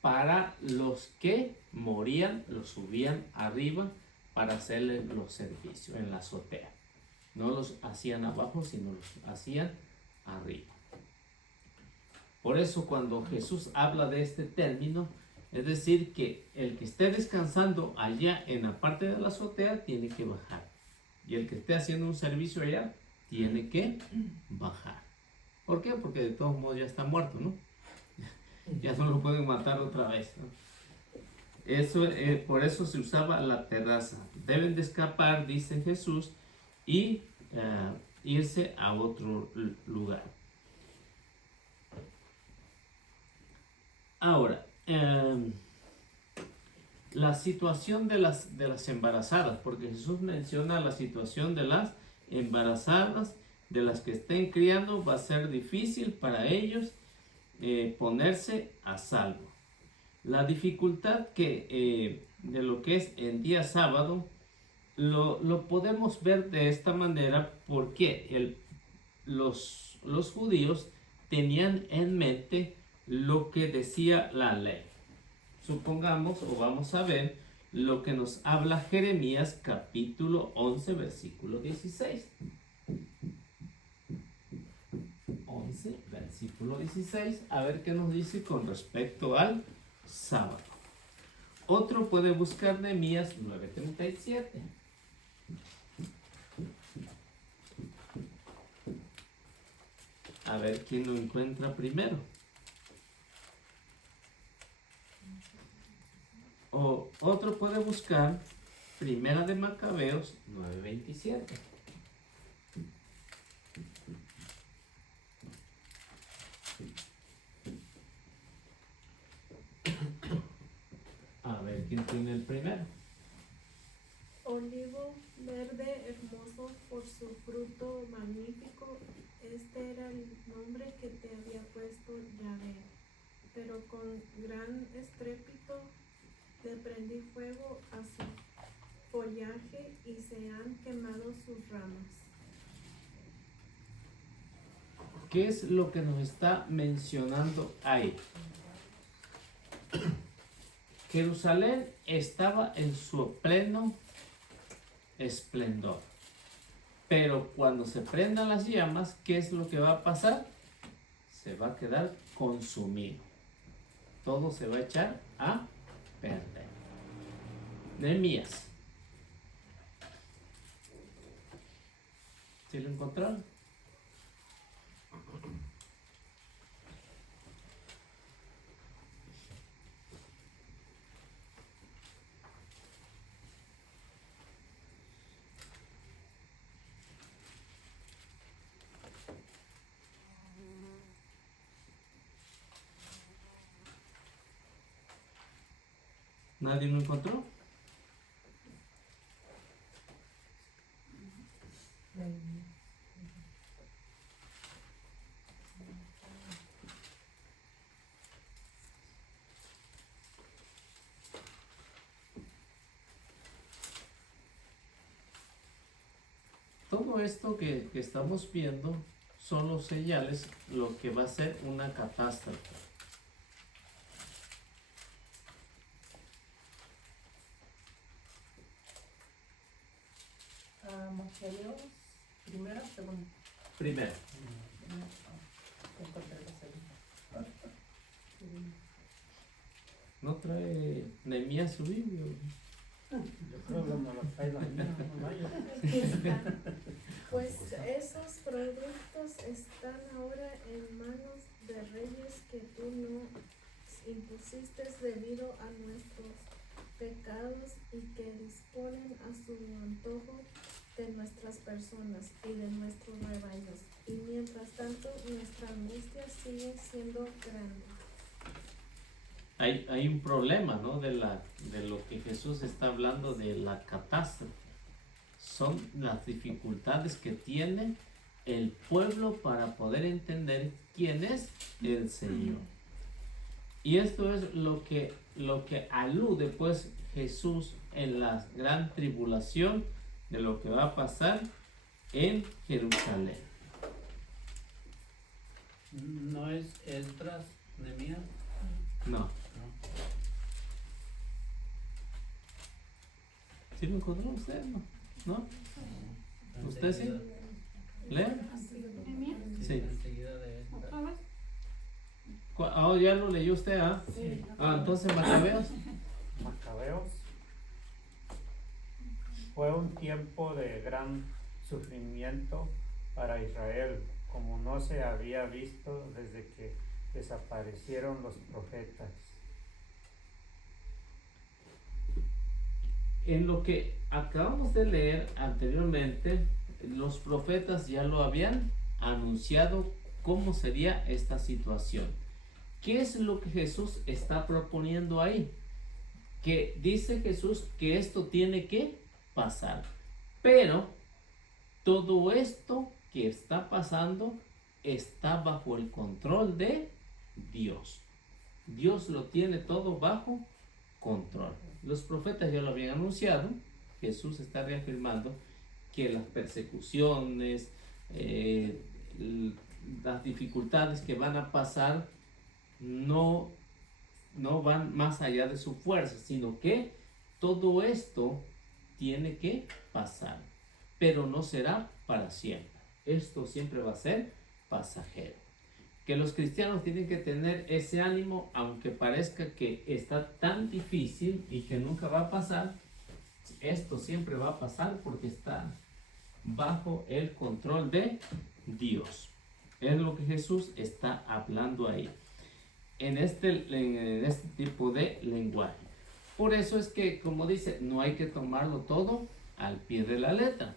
para los que morían, los subían arriba para hacerles los servicios en la azotea. No los hacían abajo, sino los hacían arriba. Por eso cuando Jesús habla de este término, es decir que el que esté descansando allá en la parte de la azotea tiene que bajar. Y el que esté haciendo un servicio allá tiene que bajar. ¿Por qué? Porque de todos modos ya está muerto, ¿no? Ya no lo pueden matar otra vez, ¿no? Eso, por eso se usaba la terraza. Deben de escapar, dice Jesús, y irse a otro lugar. Ahora, la situación de las embarazadas, porque Jesús menciona la situación de las embarazadas, de las que estén criando, va a ser difícil para ellos ponerse a salvo. La dificultad que de lo que es en día sábado lo podemos ver de esta manera, porque los judíos tenían en mente lo que decía la ley. Supongamos, o vamos a ver lo que nos habla Jeremías capítulo 11 versículo 16. 11 versículo 16, a ver qué nos dice con respecto al sábado. Otro puede buscar Nehemías 9:37. A ver quién lo encuentra primero. O otro puede buscar Primera de Macabeos 9:27. A ver quién tiene el primero. Olivo verde hermoso por su fruto magnífico, este era el nombre que te había puesto Yahvé. Pero con gran estrépito le prendí fuego a su follaje y se han quemado sus ramas. ¿Qué es lo que nos está mencionando ahí? Jerusalén estaba en su pleno esplendor. Pero cuando se prendan las llamas, ¿qué es lo que va a pasar? Se va a quedar consumido. Todo se va a echar a perder. Nehemías. ¿Sí lo encontraron? ¿Nadie lo encontró? Todo esto que estamos viendo son los señales, lo que va a ser una catástrofe. Macabeos, primero, segundo. Primero, Encontré la segunda. ¿no trae Nehemías su Biblia? Yo creo que no lo trae la mía, no vaya. Aquí está. Pues esos productos están ahora en manos de reyes que tú no impusiste debido a nuestros pecados y que disponen a su antojo de nuestras personas y de nuestros rebaños. Y mientras tanto, nuestra angustia sigue siendo grande. Hay un problema, ¿no? De lo que Jesús está hablando de la catástrofe. Son las dificultades que tiene el pueblo para poder entender quién es el Señor. Y esto es lo que alude pues Jesús en la gran tribulación de lo que va a pasar en Jerusalén. ¿No es Esdras, Nehemías? No. ¿Sí lo encontró usted? ¿No? ¿Usted sí? ¿Lee? Sí. Enseguida de Esdras. Ya lo leyó usted, ¿ah? Sí. Entonces Macabeos. Macabeos fue un tiempo de gran sufrimiento para Israel, como no se había visto desde que desaparecieron los profetas. En lo que acabamos de leer anteriormente, los profetas ya lo habían anunciado cómo sería esta situación. ¿Qué es lo que Jesús está proponiendo ahí? Que dice Jesús que esto tiene que pasar, pero todo esto que está pasando está bajo el control de Dios. Dios lo tiene todo bajo control. Los profetas ya lo habían anunciado. Jesús está reafirmando que las persecuciones, las dificultades que van a pasar no van más allá de su fuerza, sino que todo esto tiene que pasar, pero no será para siempre. Esto siempre va a ser pasajero. Que los cristianos tienen que tener ese ánimo, aunque parezca que está tan difícil y que nunca va a pasar. Esto siempre va a pasar porque está bajo el control de Dios. Es lo que Jesús está hablando ahí, en este tipo de lenguaje. Por eso es que, como dice, no hay que tomarlo todo al pie de la letra,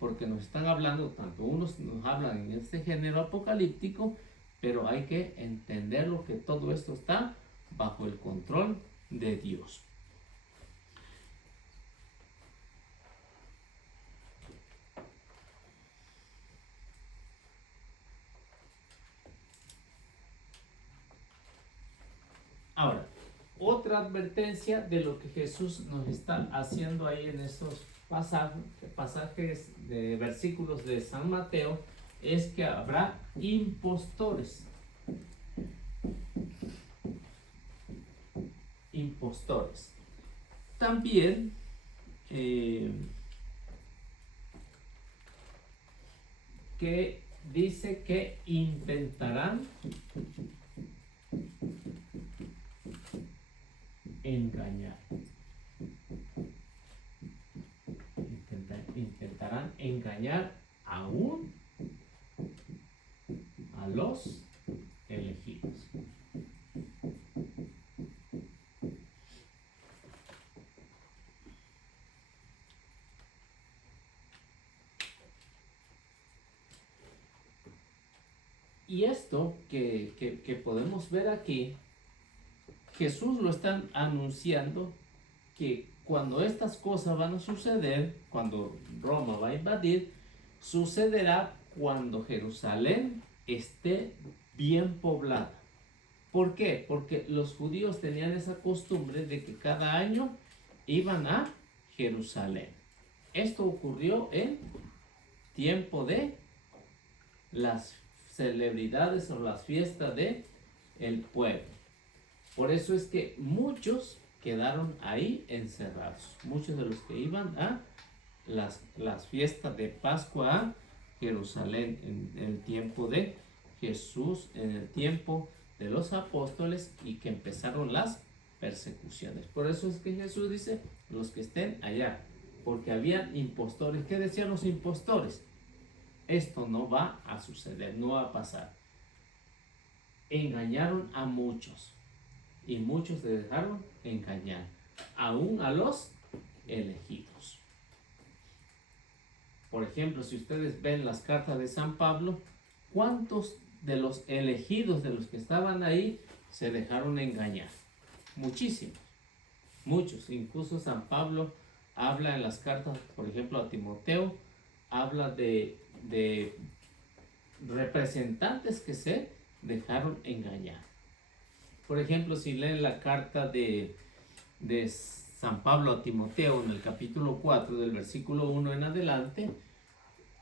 porque nos están hablando, tanto unos nos hablan en este género apocalíptico, pero hay que entender lo que todo esto está bajo el control de Dios. Ahora, otra advertencia de lo que Jesús nos está haciendo ahí en estos pasajes de versículos de San Mateo es que habrá impostores. Impostores. También que dice que intentarán engañar. Intentarán engañar aún a los elegidos. Y esto que podemos ver aquí, Jesús lo están anunciando que cuando estas cosas van a suceder, cuando Roma va a invadir, sucederá cuando Jerusalén esté bien poblada. ¿Por qué? Porque los judíos tenían esa costumbre de que cada año iban a Jerusalén. Esto ocurrió en tiempo de las celebridades o las fiestas de el pueblo. Por eso es que muchos quedaron ahí encerrados. Muchos de los que iban a las fiestas de Pascua a Jerusalén en el tiempo de Jesús, en el tiempo de los apóstoles, y que empezaron las persecuciones. Por eso es que Jesús dice, los que estén allá, porque habían impostores. ¿Qué decían los impostores? Esto no va a suceder, no va a pasar. Engañaron a muchos y muchos se dejaron engañar, aún a los elegidos. Por ejemplo, si ustedes ven las cartas de San Pablo, ¿cuántos de los elegidos, de los que estaban ahí, se dejaron engañar? Muchísimos, muchos. Incluso San Pablo habla en las cartas, por ejemplo, a Timoteo, habla de representantes que se dejaron engañar. Por ejemplo, si leen la carta de San Pablo a Timoteo en el capítulo 4 del versículo 1 en adelante,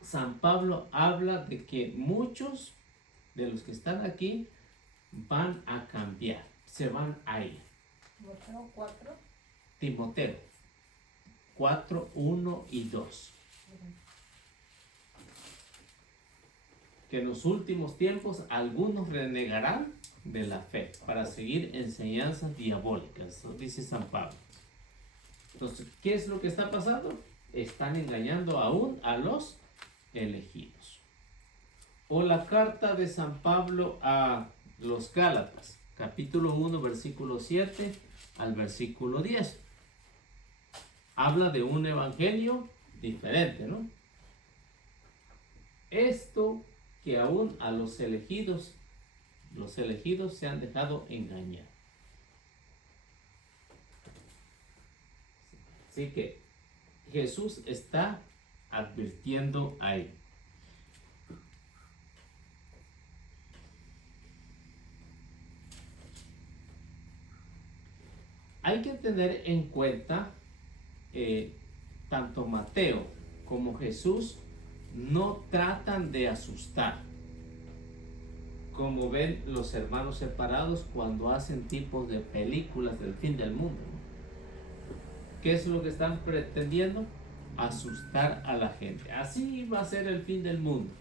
San Pablo habla de que muchos de los que están aquí van a cambiar, se van a ir. ¿Timoteo 4? Timoteo 4, 1 y 2. Que en los últimos tiempos algunos renegarán de la fe para seguir enseñanzas diabólicas. Eso dice San Pablo. Entonces, ¿qué es lo que está pasando? Están engañando aún a los elegidos. O la carta de San Pablo a los Gálatas, capítulo 1, versículo 7 al versículo 10. Habla de un evangelio diferente, ¿no? Esto que aún a los elegidos se han dejado engañar. Así que Jesús está advirtiendo ahí. Hay que tener en cuenta tanto Mateo como Jesús no tratan de asustar, como ven los hermanos separados cuando hacen tipos de películas del fin del mundo. ¿Qué es lo que están pretendiendo? Asustar a la gente. Así va a ser el fin del mundo,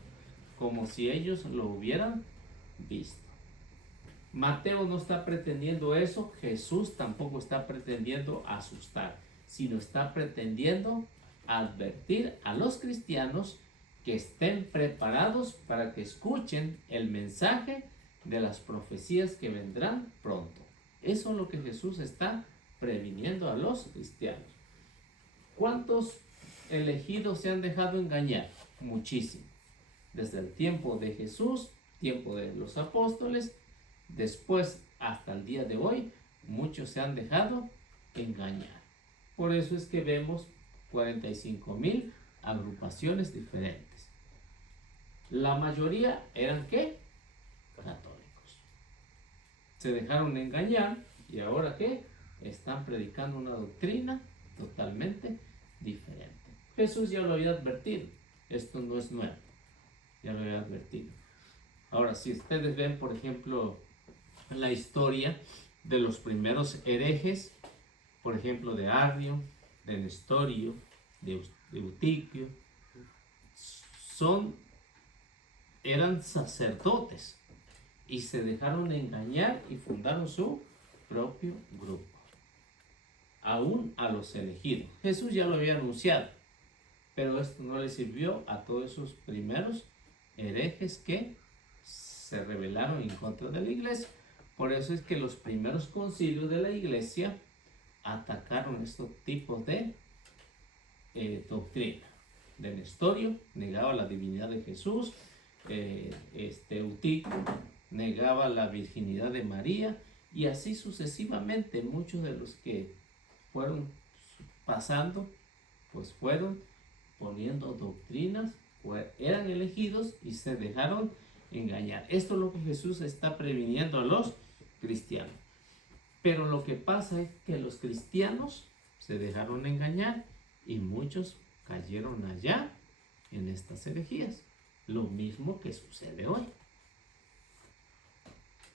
como si ellos lo hubieran visto. Mateo no está pretendiendo eso, Jesús tampoco está pretendiendo asustar, sino está pretendiendo advertir a los cristianos que estén preparados para que escuchen el mensaje de las profecías que vendrán pronto. Eso es lo que Jesús está previniendo a los cristianos. ¿Cuántos elegidos se han dejado engañar? Muchísimos. Desde el tiempo de Jesús, tiempo de los apóstoles, después hasta el día de hoy, muchos se han dejado engañar. Por eso es que vemos 45,000 agrupaciones diferentes. La mayoría eran ¿qué? Católicos. Se dejaron engañar y ahora ¿qué? Están predicando una doctrina totalmente diferente. Jesús ya lo había advertido. Esto no es nuevo. Ya lo había advertido. Ahora, si ustedes ven, por ejemplo, la historia de los primeros herejes, por ejemplo, de Arrio, de Nestorio, de Eutiquio, eran sacerdotes y se dejaron engañar y fundaron su propio grupo, aún a los elegidos. Jesús ya lo había anunciado, pero esto no le sirvió a todos esos primeros herejes que se rebelaron en contra de la iglesia. Por eso es que los primeros concilios de la iglesia atacaron estos tipos de doctrina. De Nestorio negaba la divinidad de Jesús, Eutiquio negaba la virginidad de María, y así sucesivamente. Muchos de los que fueron pasando, pues fueron poniendo doctrinas, eran elegidos y se dejaron engañar. Esto es lo que Jesús está previniendo a los cristianos. Pero lo que pasa es que los cristianos se dejaron engañar y muchos cayeron allá en estas herejías. Lo mismo que sucede hoy.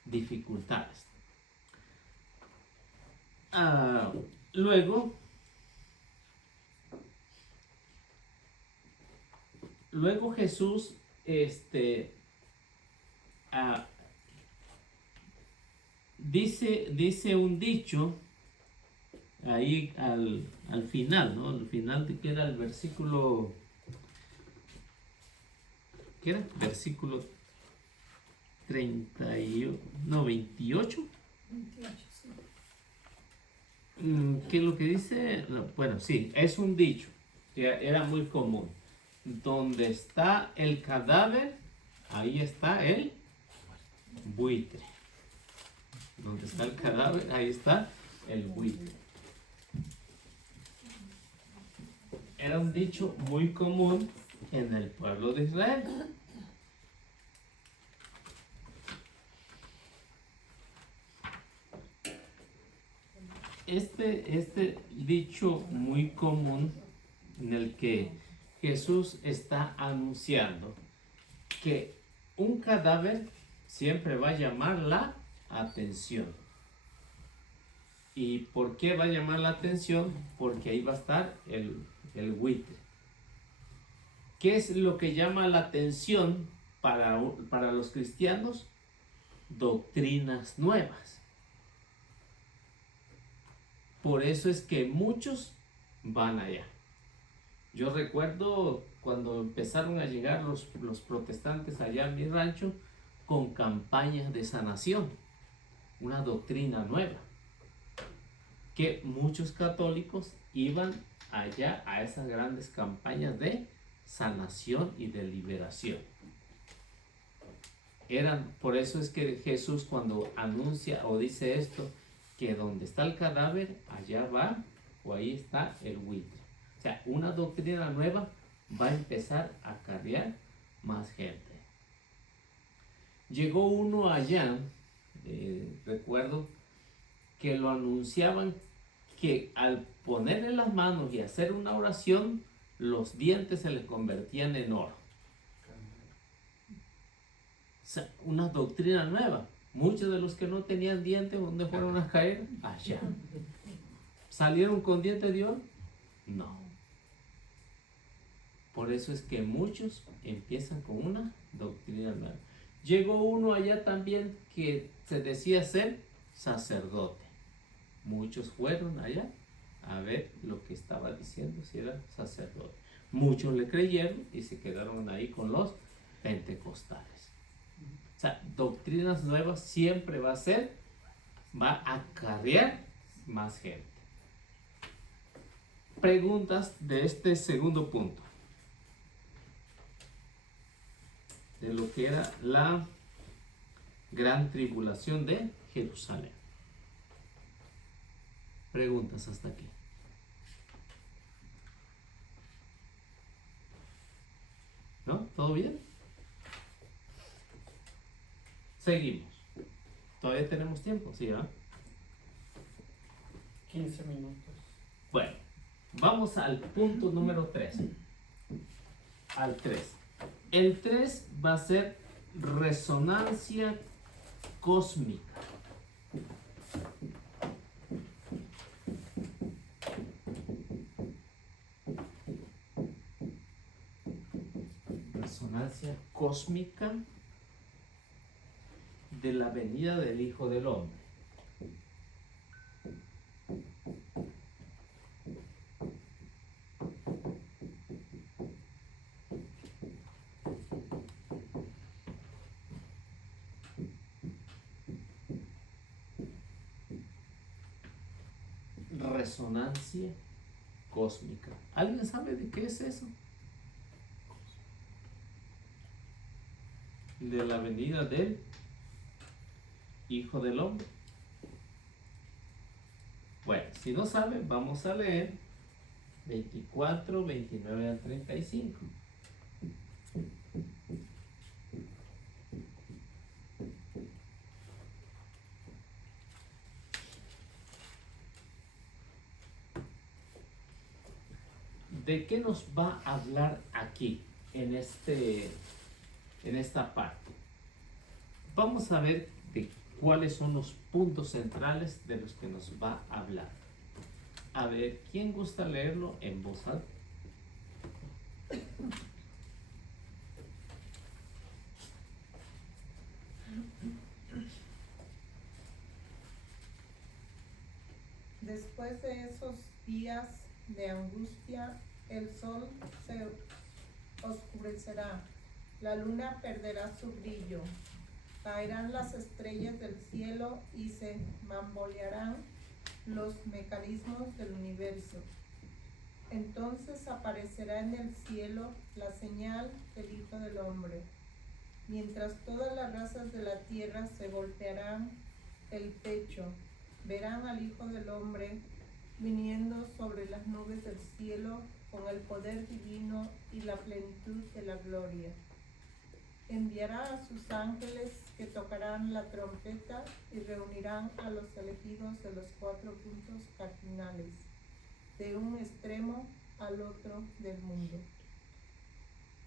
Dificultades. Luego Jesús dice un dicho ahí al final, ¿no? Al final de que era el versículo, ¿qué era? Versículo 28. 28, sí. ¿Qué es lo que dice? No, bueno, sí, es un dicho que era muy común. Donde está el cadáver, ahí está el buitre. Donde está el cadáver, ahí está el buitre. Era un dicho muy común en el pueblo de Israel. Este dicho muy común en el que Jesús está anunciando que un cadáver siempre va a llamar la atención. ¿Y por qué va a llamar la atención? Porque ahí va a estar el buitre. ¿Qué es lo que llama la atención para los cristianos? Doctrinas nuevas. Por eso es que muchos van allá. Yo recuerdo cuando empezaron a llegar los protestantes allá en mi rancho con campañas de sanación, una doctrina nueva, que muchos católicos iban allá a esas grandes campañas de sanación y de liberación. Por eso es que Jesús cuando anuncia o dice esto, que donde está el cadáver, allá va o ahí está el buitre. O sea, una doctrina nueva va a empezar a acarrear más gente. Llegó uno allá, recuerdo que lo anunciaban que al ponerle las manos y hacer una oración, los dientes se le convertían en oro. O sea, una doctrina nueva. Muchos de los que no tenían dientes, ¿dónde fueron a caer? Allá. ¿Salieron con dientes de oro? No. Por eso es que muchos empiezan con una doctrina nueva. Llegó uno allá también que se decía ser sacerdote. Muchos fueron allá a ver lo que estaba diciendo, si era sacerdote. Muchos le creyeron y se quedaron ahí con los pentecostales. O sea, doctrinas nuevas siempre va a acarrear más gente. Preguntas de este segundo punto. De lo que era la gran tribulación de Jerusalén. Preguntas hasta aquí. ¿No? ¿Todo bien? Seguimos. Todavía tenemos tiempo, ¿sí? 15 minutos. Bueno, vamos al punto número 3. Al 3. El 3 va a ser resonancia cósmica. Resonancia cósmica de la venida del Hijo del Hombre. Resonancia cósmica. ¿Alguien sabe de qué es eso? De la venida del Hijo del Hombre. Bueno, si no saben, vamos a leer 24, 29 al 35. ¿De qué nos va a hablar aquí en esta parte? Vamos a ver de cuáles son los puntos centrales de los que nos va a hablar. A ver, ¿quién gusta leerlo en voz alta? Después de esos días de angustia, el sol se oscurecerá, la luna perderá su brillo, caerán las estrellas del cielo y se bambolearán los mecanismos del universo. Entonces aparecerá en el cielo la señal del Hijo del Hombre. Mientras todas las razas de la tierra se golpearán el pecho, verán al Hijo del Hombre viniendo sobre las nubes del cielo con el poder divino y la plenitud de la gloria. Enviará a sus ángeles que tocarán la trompeta y reunirán a los elegidos de los 4 puntos cardinales, de un extremo al otro del mundo.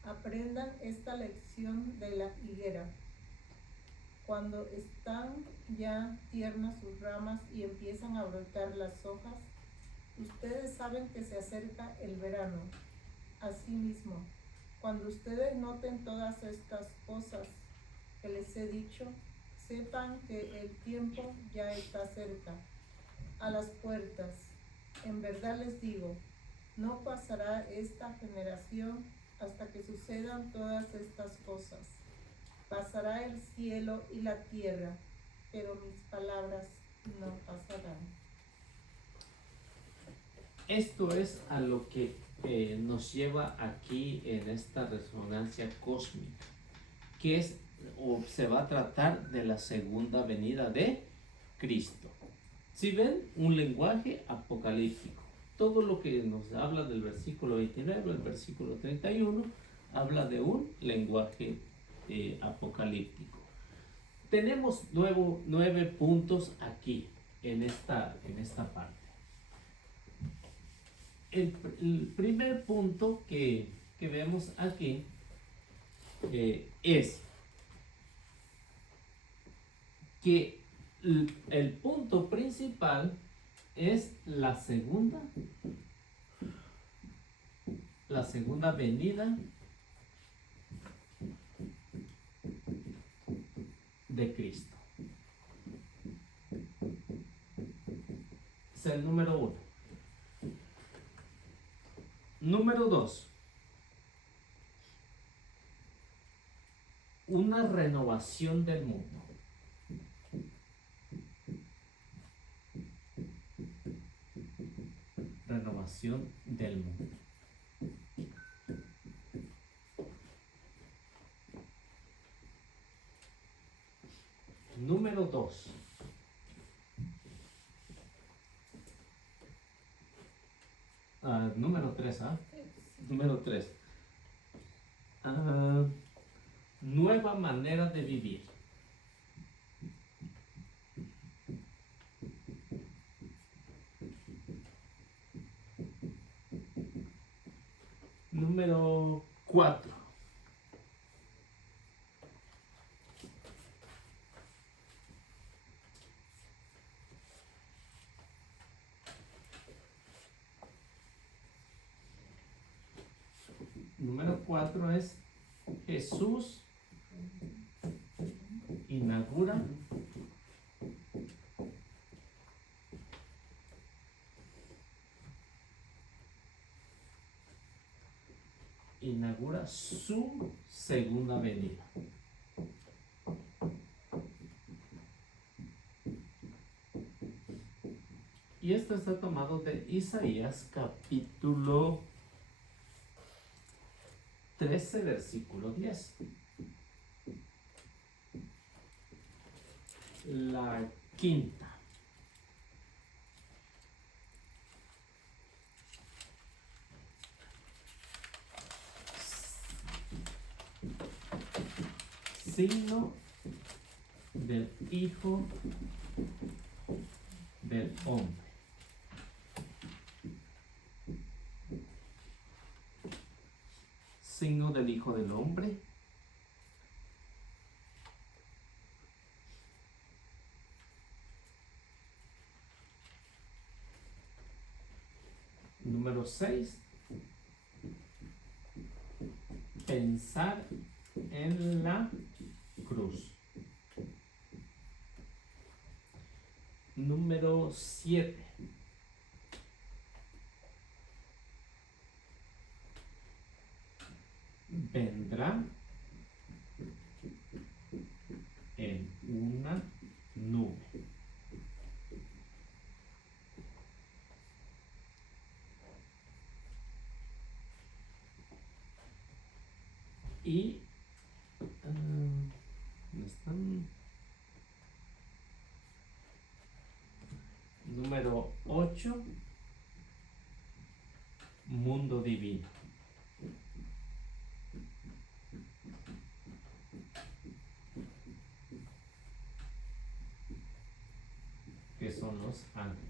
Aprendan esta lección de la higuera. Cuando están ya tiernas sus ramas y empiezan a brotar las hojas, ustedes saben que se acerca el verano. Asimismo, cuando ustedes noten todas estas cosas que les he dicho, sepan que el tiempo ya está cerca, a las puertas. En verdad les digo, no pasará esta generación hasta que sucedan todas estas cosas. Pasará el cielo y la tierra, pero mis palabras no pasarán. Esto es a lo que nos lleva aquí en esta resonancia cósmica, que es o se va a tratar de la segunda venida de Cristo. Si ven, un lenguaje apocalíptico. Todo lo que nos habla del versículo 29 al versículo 31 habla de un lenguaje apocalíptico. Tenemos 9 puntos aquí en esta parte. El primer punto que vemos aquí es que el punto principal es la segunda venida de Cristo. Es el número 1. Número 2. Una renovación del mundo. Renovación del mundo. Número 2. Número 3, Número 3. Nueva manera de vivir. Número 4. Número 4 es Jesús inaugura su segunda venida. Y esto está tomado de Isaías capítulo 13, versículo 10. La quinta. signo del Hijo del Hombre. Signo del Hijo del Hombre. Número 6. Pensar en la cruz. Número 7. Vendrá en una nube. Y ¿dónde están? Número 8. Mundo divino. Que son los ángeles.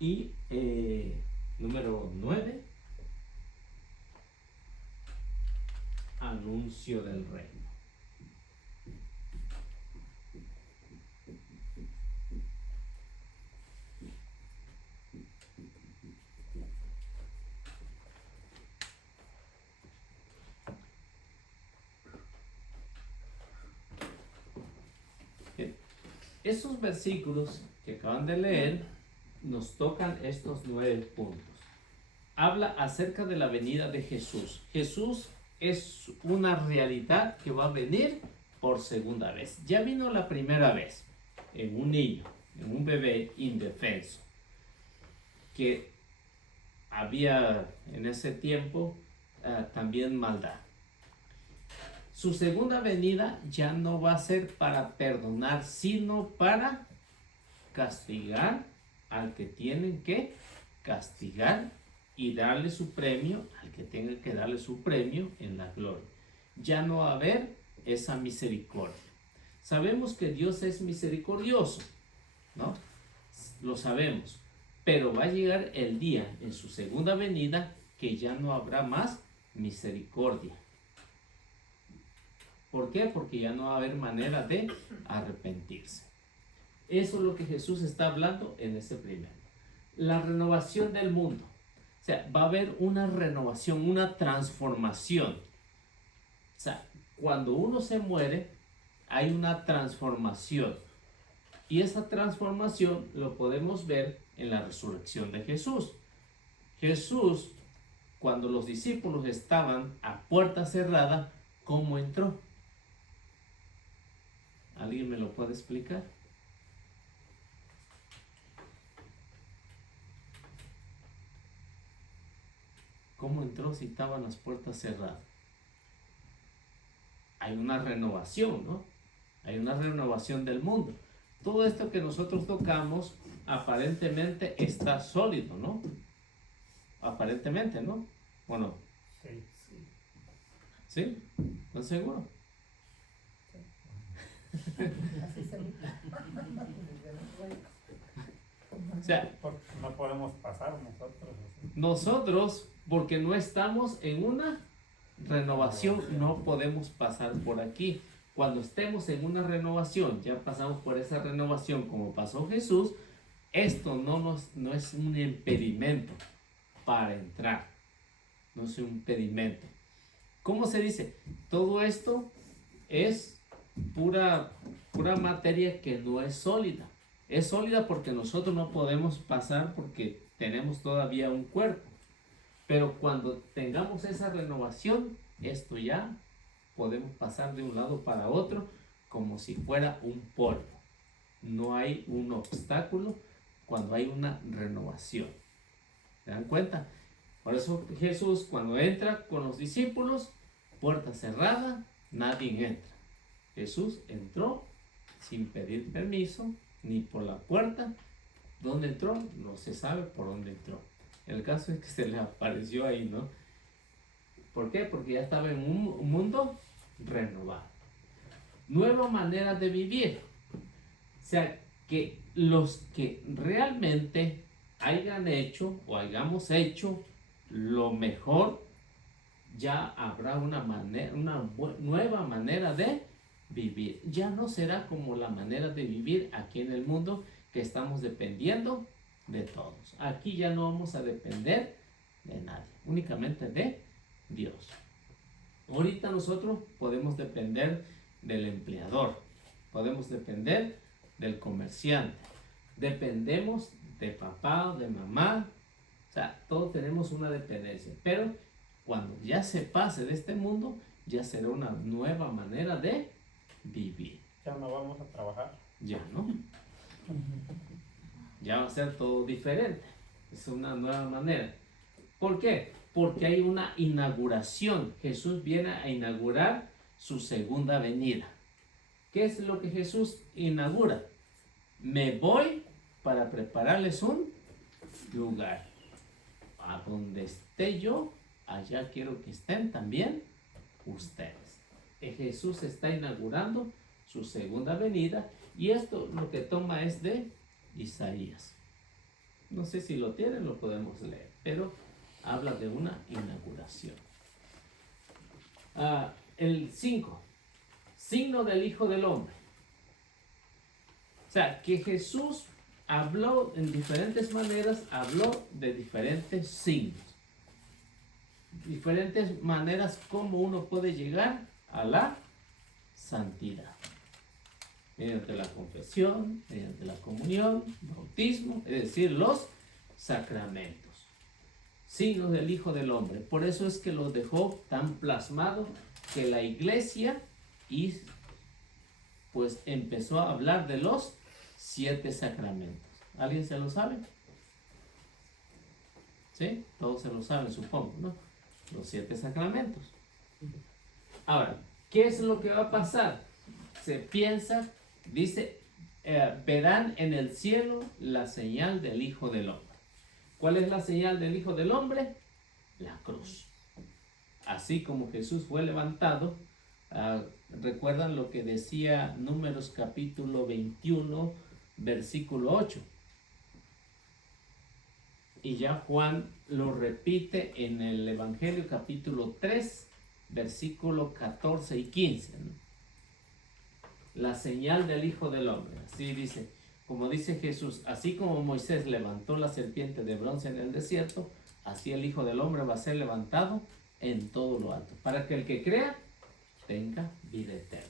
Y número 9, anuncio del reino. Esos versículos que acaban de leer nos tocan estos 9 puntos. Habla acerca de la venida de Jesús. Jesús es una realidad que va a venir por segunda vez. Ya vino la primera vez en un niño, en un bebé indefenso, que había en ese tiempo también maldad. Su segunda venida ya no va a ser para perdonar, sino para castigar al que tienen que castigar y darle su premio al que tenga que darle su premio en la gloria. Ya no va a haber esa misericordia. Sabemos que Dios es misericordioso, ¿no? Lo sabemos, pero va a llegar el día en su segunda venida que ya no habrá más misericordia. ¿Por qué? Porque ya no va a haber manera de arrepentirse. Eso es lo que Jesús está hablando en este primero. La renovación del mundo. O sea, va a haber una renovación, una transformación. O sea, cuando uno se muere, hay una transformación. Y esa transformación lo podemos ver en la resurrección de Jesús. Jesús, cuando los discípulos estaban a puerta cerrada, ¿cómo entró? ¿Alguien me lo puede explicar? ¿Cómo entró si estaban las puertas cerradas? Hay una renovación, ¿no? Hay una renovación del mundo. Todo esto que nosotros tocamos aparentemente está sólido, ¿no? Aparentemente, ¿no? Bueno, Sí. ¿sí? ¿Están seguros? Así se ve. O sea, Porque no podemos pasar nosotros. ¿Sí? nosotros, porque no estamos en una renovación, no podemos pasar por aquí. Cuando estemos en una renovación, ya pasamos por esa renovación como pasó Jesús, esto no es un impedimento para entrar. No es un impedimento. ¿Cómo se dice? Todo esto es pura materia que no es sólida. Es sólida porque nosotros no podemos pasar porque tenemos todavía un cuerpo. Pero cuando tengamos esa renovación, esto ya podemos pasar de un lado para otro como si fuera un polvo. No hay un obstáculo cuando hay una renovación. ¿Se dan cuenta? Por eso Jesús, cuando entra con los discípulos, puerta cerrada, nadie entra. Jesús entró sin pedir permiso, ni por la puerta. ¿Dónde entró? No se sabe por dónde entró. El caso es que se le apareció ahí, ¿no? ¿Por qué? Porque ya estaba en un mundo renovado. Nueva manera de vivir. O sea, que los que realmente hayan hecho o hayamos hecho lo mejor, ya habrá una nueva manera de vivir. Ya no será como la manera de vivir aquí en el mundo, que estamos dependiendo de todos. Aquí ya no vamos a depender de nadie, únicamente de Dios. Ahorita nosotros podemos depender del empleador, podemos depender del comerciante, dependemos de papá, de mamá, o sea, todos tenemos una dependencia, pero cuando ya se pase de este mundo, ya será una nueva manera de vivir. Ya no vamos a trabajar. Ya no. Ya va a ser todo diferente. Es una nueva manera. ¿Por qué? Porque hay una inauguración. Jesús viene a inaugurar su segunda venida. ¿Qué es lo que Jesús inaugura? Me voy para prepararles un lugar. A donde esté yo, allá quiero que estén también ustedes. Jesús está inaugurando su segunda venida, y esto lo que toma es de Isaías. No sé si lo tienen, lo podemos leer, pero habla de una inauguración. El 5, signo del Hijo del Hombre. O sea, que Jesús habló en diferentes maneras, habló de diferentes signos, diferentes maneras como uno puede llegar a la santidad. Mediante la confesión, mediante la comunión, bautismo, es decir, los sacramentos. Signos del Hijo del Hombre. Por eso es que los dejó tan plasmado que la iglesia pues empezó a hablar de los 7 sacramentos. ¿Alguien se lo sabe? ¿Sí? Todos se lo saben, supongo, ¿no? Los 7 sacramentos. Ahora, ¿qué es lo que va a pasar? Se piensa, dice, verán en el cielo la señal del Hijo del Hombre. ¿Cuál es la señal del Hijo del Hombre? La cruz. Así como Jesús fue levantado, recuerdan lo que decía Números capítulo 21, versículo 8. Y ya Juan lo repite en el Evangelio capítulo 3, versículo 14 y 15, ¿no? La señal del Hijo del Hombre. Así dice, como dice Jesús, así como Moisés levantó la serpiente de bronce en el desierto, así el Hijo del Hombre va a ser levantado en todo lo alto, para que el que crea tenga vida eterna.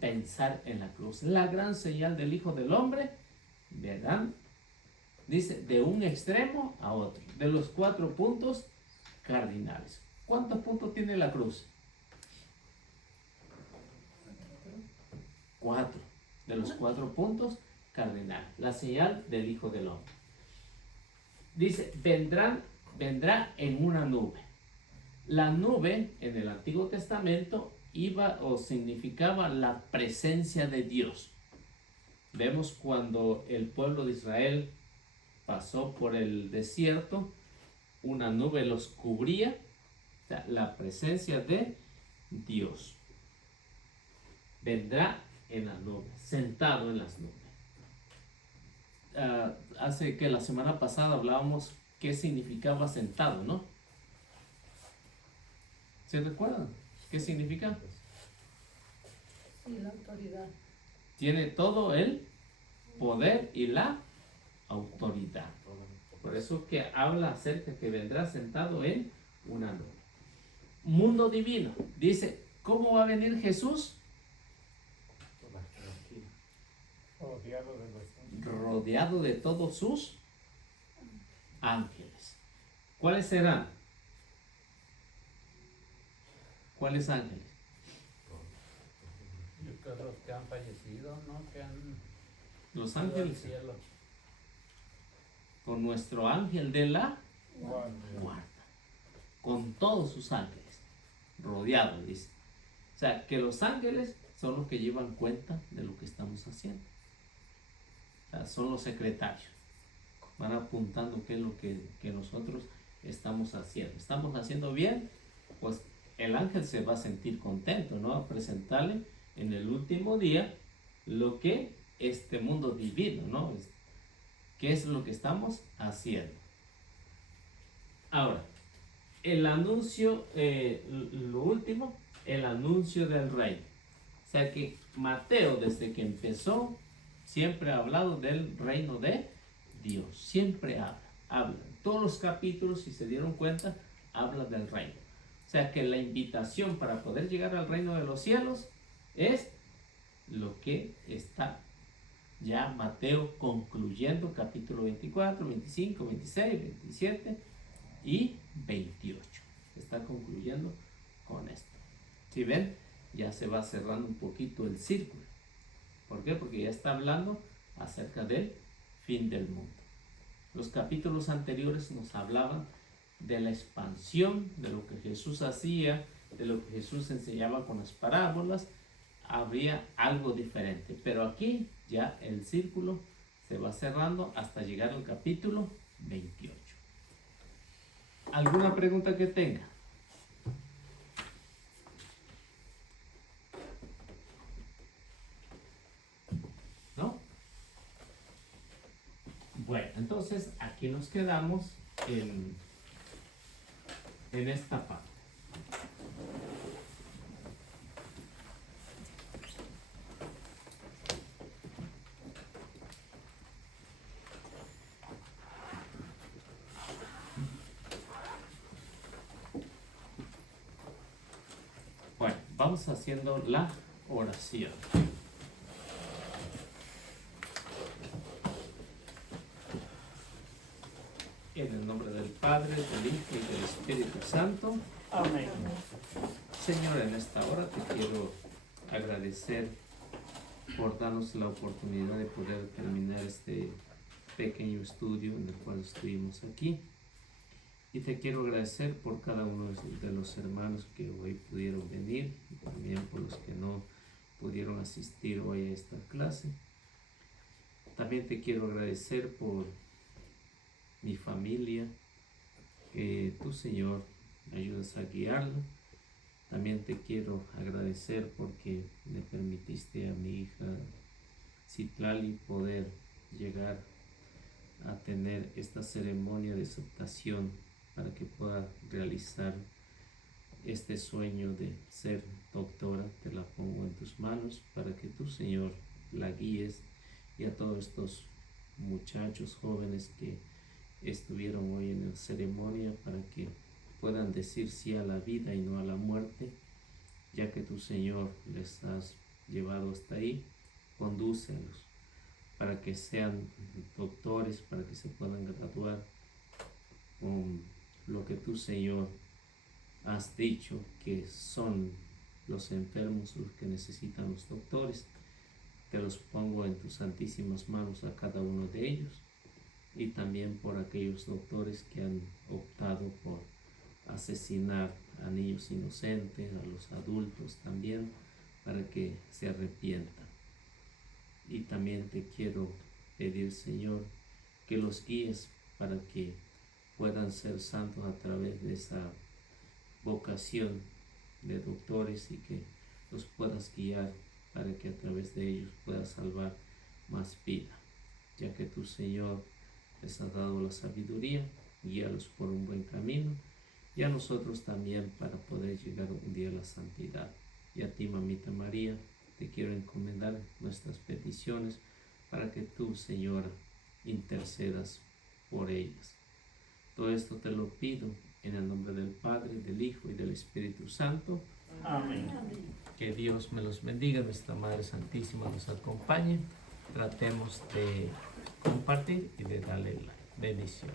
Pensar en la cruz, la gran señal del Hijo del Hombre, ¿verdad? Dice, de un extremo a otro, de los 4 puntos cardinales. ¿Cuántos puntos tiene la cruz? 4, de los 4 puntos cardinales, la señal del Hijo del Hombre. Dice, vendrá en una nube. La nube en el Antiguo Testamento iba o significaba la presencia de Dios. Vemos cuando el pueblo de Israel pasó por el desierto, una nube los cubría, o sea, la presencia de Dios. Vendrá en las nubes, sentado en las nubes. Hace que la semana pasada hablábamos qué significaba sentado, ¿no? ¿Se recuerdan? ¿Qué significa? Sí, la autoridad. Tiene todo el poder y la autoridad. Por eso que habla acerca que vendrá sentado en una nube. Mundo divino. Dice, ¿cómo va a venir Jesús? Rodeado de todos sus ángeles. ¿Cuáles serán? ¿Cuáles ángeles? Yo creo los que han fallecido, ¿no? Que han Los ido al ángeles. cielo. Con nuestro ángel de la Guarda. guarda. Con todos sus ángeles. Rodeados, dice. O sea, que los ángeles son los que llevan cuenta de lo que estamos haciendo. O sea, son los secretarios. van apuntando qué es lo que nosotros estamos haciendo. ¿Estamos haciendo bien? Pues el ángel se va a sentir contento, ¿no? A presentarle en el último día lo que este mundo divino, ¿no? ¿Qué es lo que estamos haciendo? Ahora, el anuncio, lo último, el anuncio del reino. O sea que Mateo, desde que empezó, siempre ha hablado del reino de Dios. Siempre habla. Todos los capítulos, si se dieron cuenta, habla del reino. O sea que la invitación para poder llegar al reino de los cielos es lo que está ya Mateo concluyendo, capítulo 24, 25, 26, 27 y 28. Está concluyendo con esto. Si ven, ya se va cerrando un poquito el círculo. ¿Por qué? Porque ya está hablando acerca del fin del mundo. Los capítulos anteriores nos hablaban de la expansión, de lo que Jesús hacía, de lo que Jesús enseñaba con las parábolas. Habría algo diferente, pero aquí ya el círculo se va cerrando hasta llegar al capítulo 28. ¿Alguna pregunta que tenga? ¿No? Bueno, entonces aquí nos quedamos en esta parte. Bueno, vamos haciendo la oración. En el nombre del Padre, del Hijo y del Espíritu Santo. Amén. Señor, en esta hora te quiero agradecer por darnos la oportunidad de poder terminar este pequeño estudio en el cual estuvimos aquí. Y te quiero agradecer por cada uno de los hermanos que hoy pudieron venir y también por los que no pudieron asistir hoy a esta clase. También te quiero agradecer por mi familia, que tú, Señor, me ayudas a guiarla. También te quiero agradecer porque me permitiste a mi hija Citlali poder llegar a tener esta ceremonia de aceptación para que pueda realizar este sueño de ser doctora. Te la pongo en tus manos para que tú, Señor, la guíes, y a todos estos muchachos jóvenes que estuvieron hoy en la ceremonia, para que puedan decir sí a la vida y no a la muerte, ya que tu, Señor, les has llevado hasta ahí. Condúcelos para que sean doctores, para que se puedan graduar con lo que tú, Señor, has dicho que son los enfermos los que necesitan los doctores. Te los pongo en tus santísimas manos a cada uno de ellos, y también por aquellos doctores que han optado por asesinar a niños inocentes, a los adultos también, para que se arrepientan. Y también te quiero pedir, Señor, que los guíes para que puedan ser santos a través de esa vocación de doctores, y que los puedas guiar para que a través de ellos puedas salvar más vida, ya que tu, Señor, les has dado la sabiduría. Guíalos por un buen camino, y a nosotros también para poder llegar un día a la santidad. Y a ti, Mamita María, te quiero encomendar nuestras peticiones para que tú, Señora, intercedas por ellas. Todo esto te lo pido en el nombre del Padre, del Hijo y del Espíritu Santo. Amén. Que Dios me los bendiga, nuestra Madre Santísima nos acompañe. Tratemos de compartir y de darle la bendición.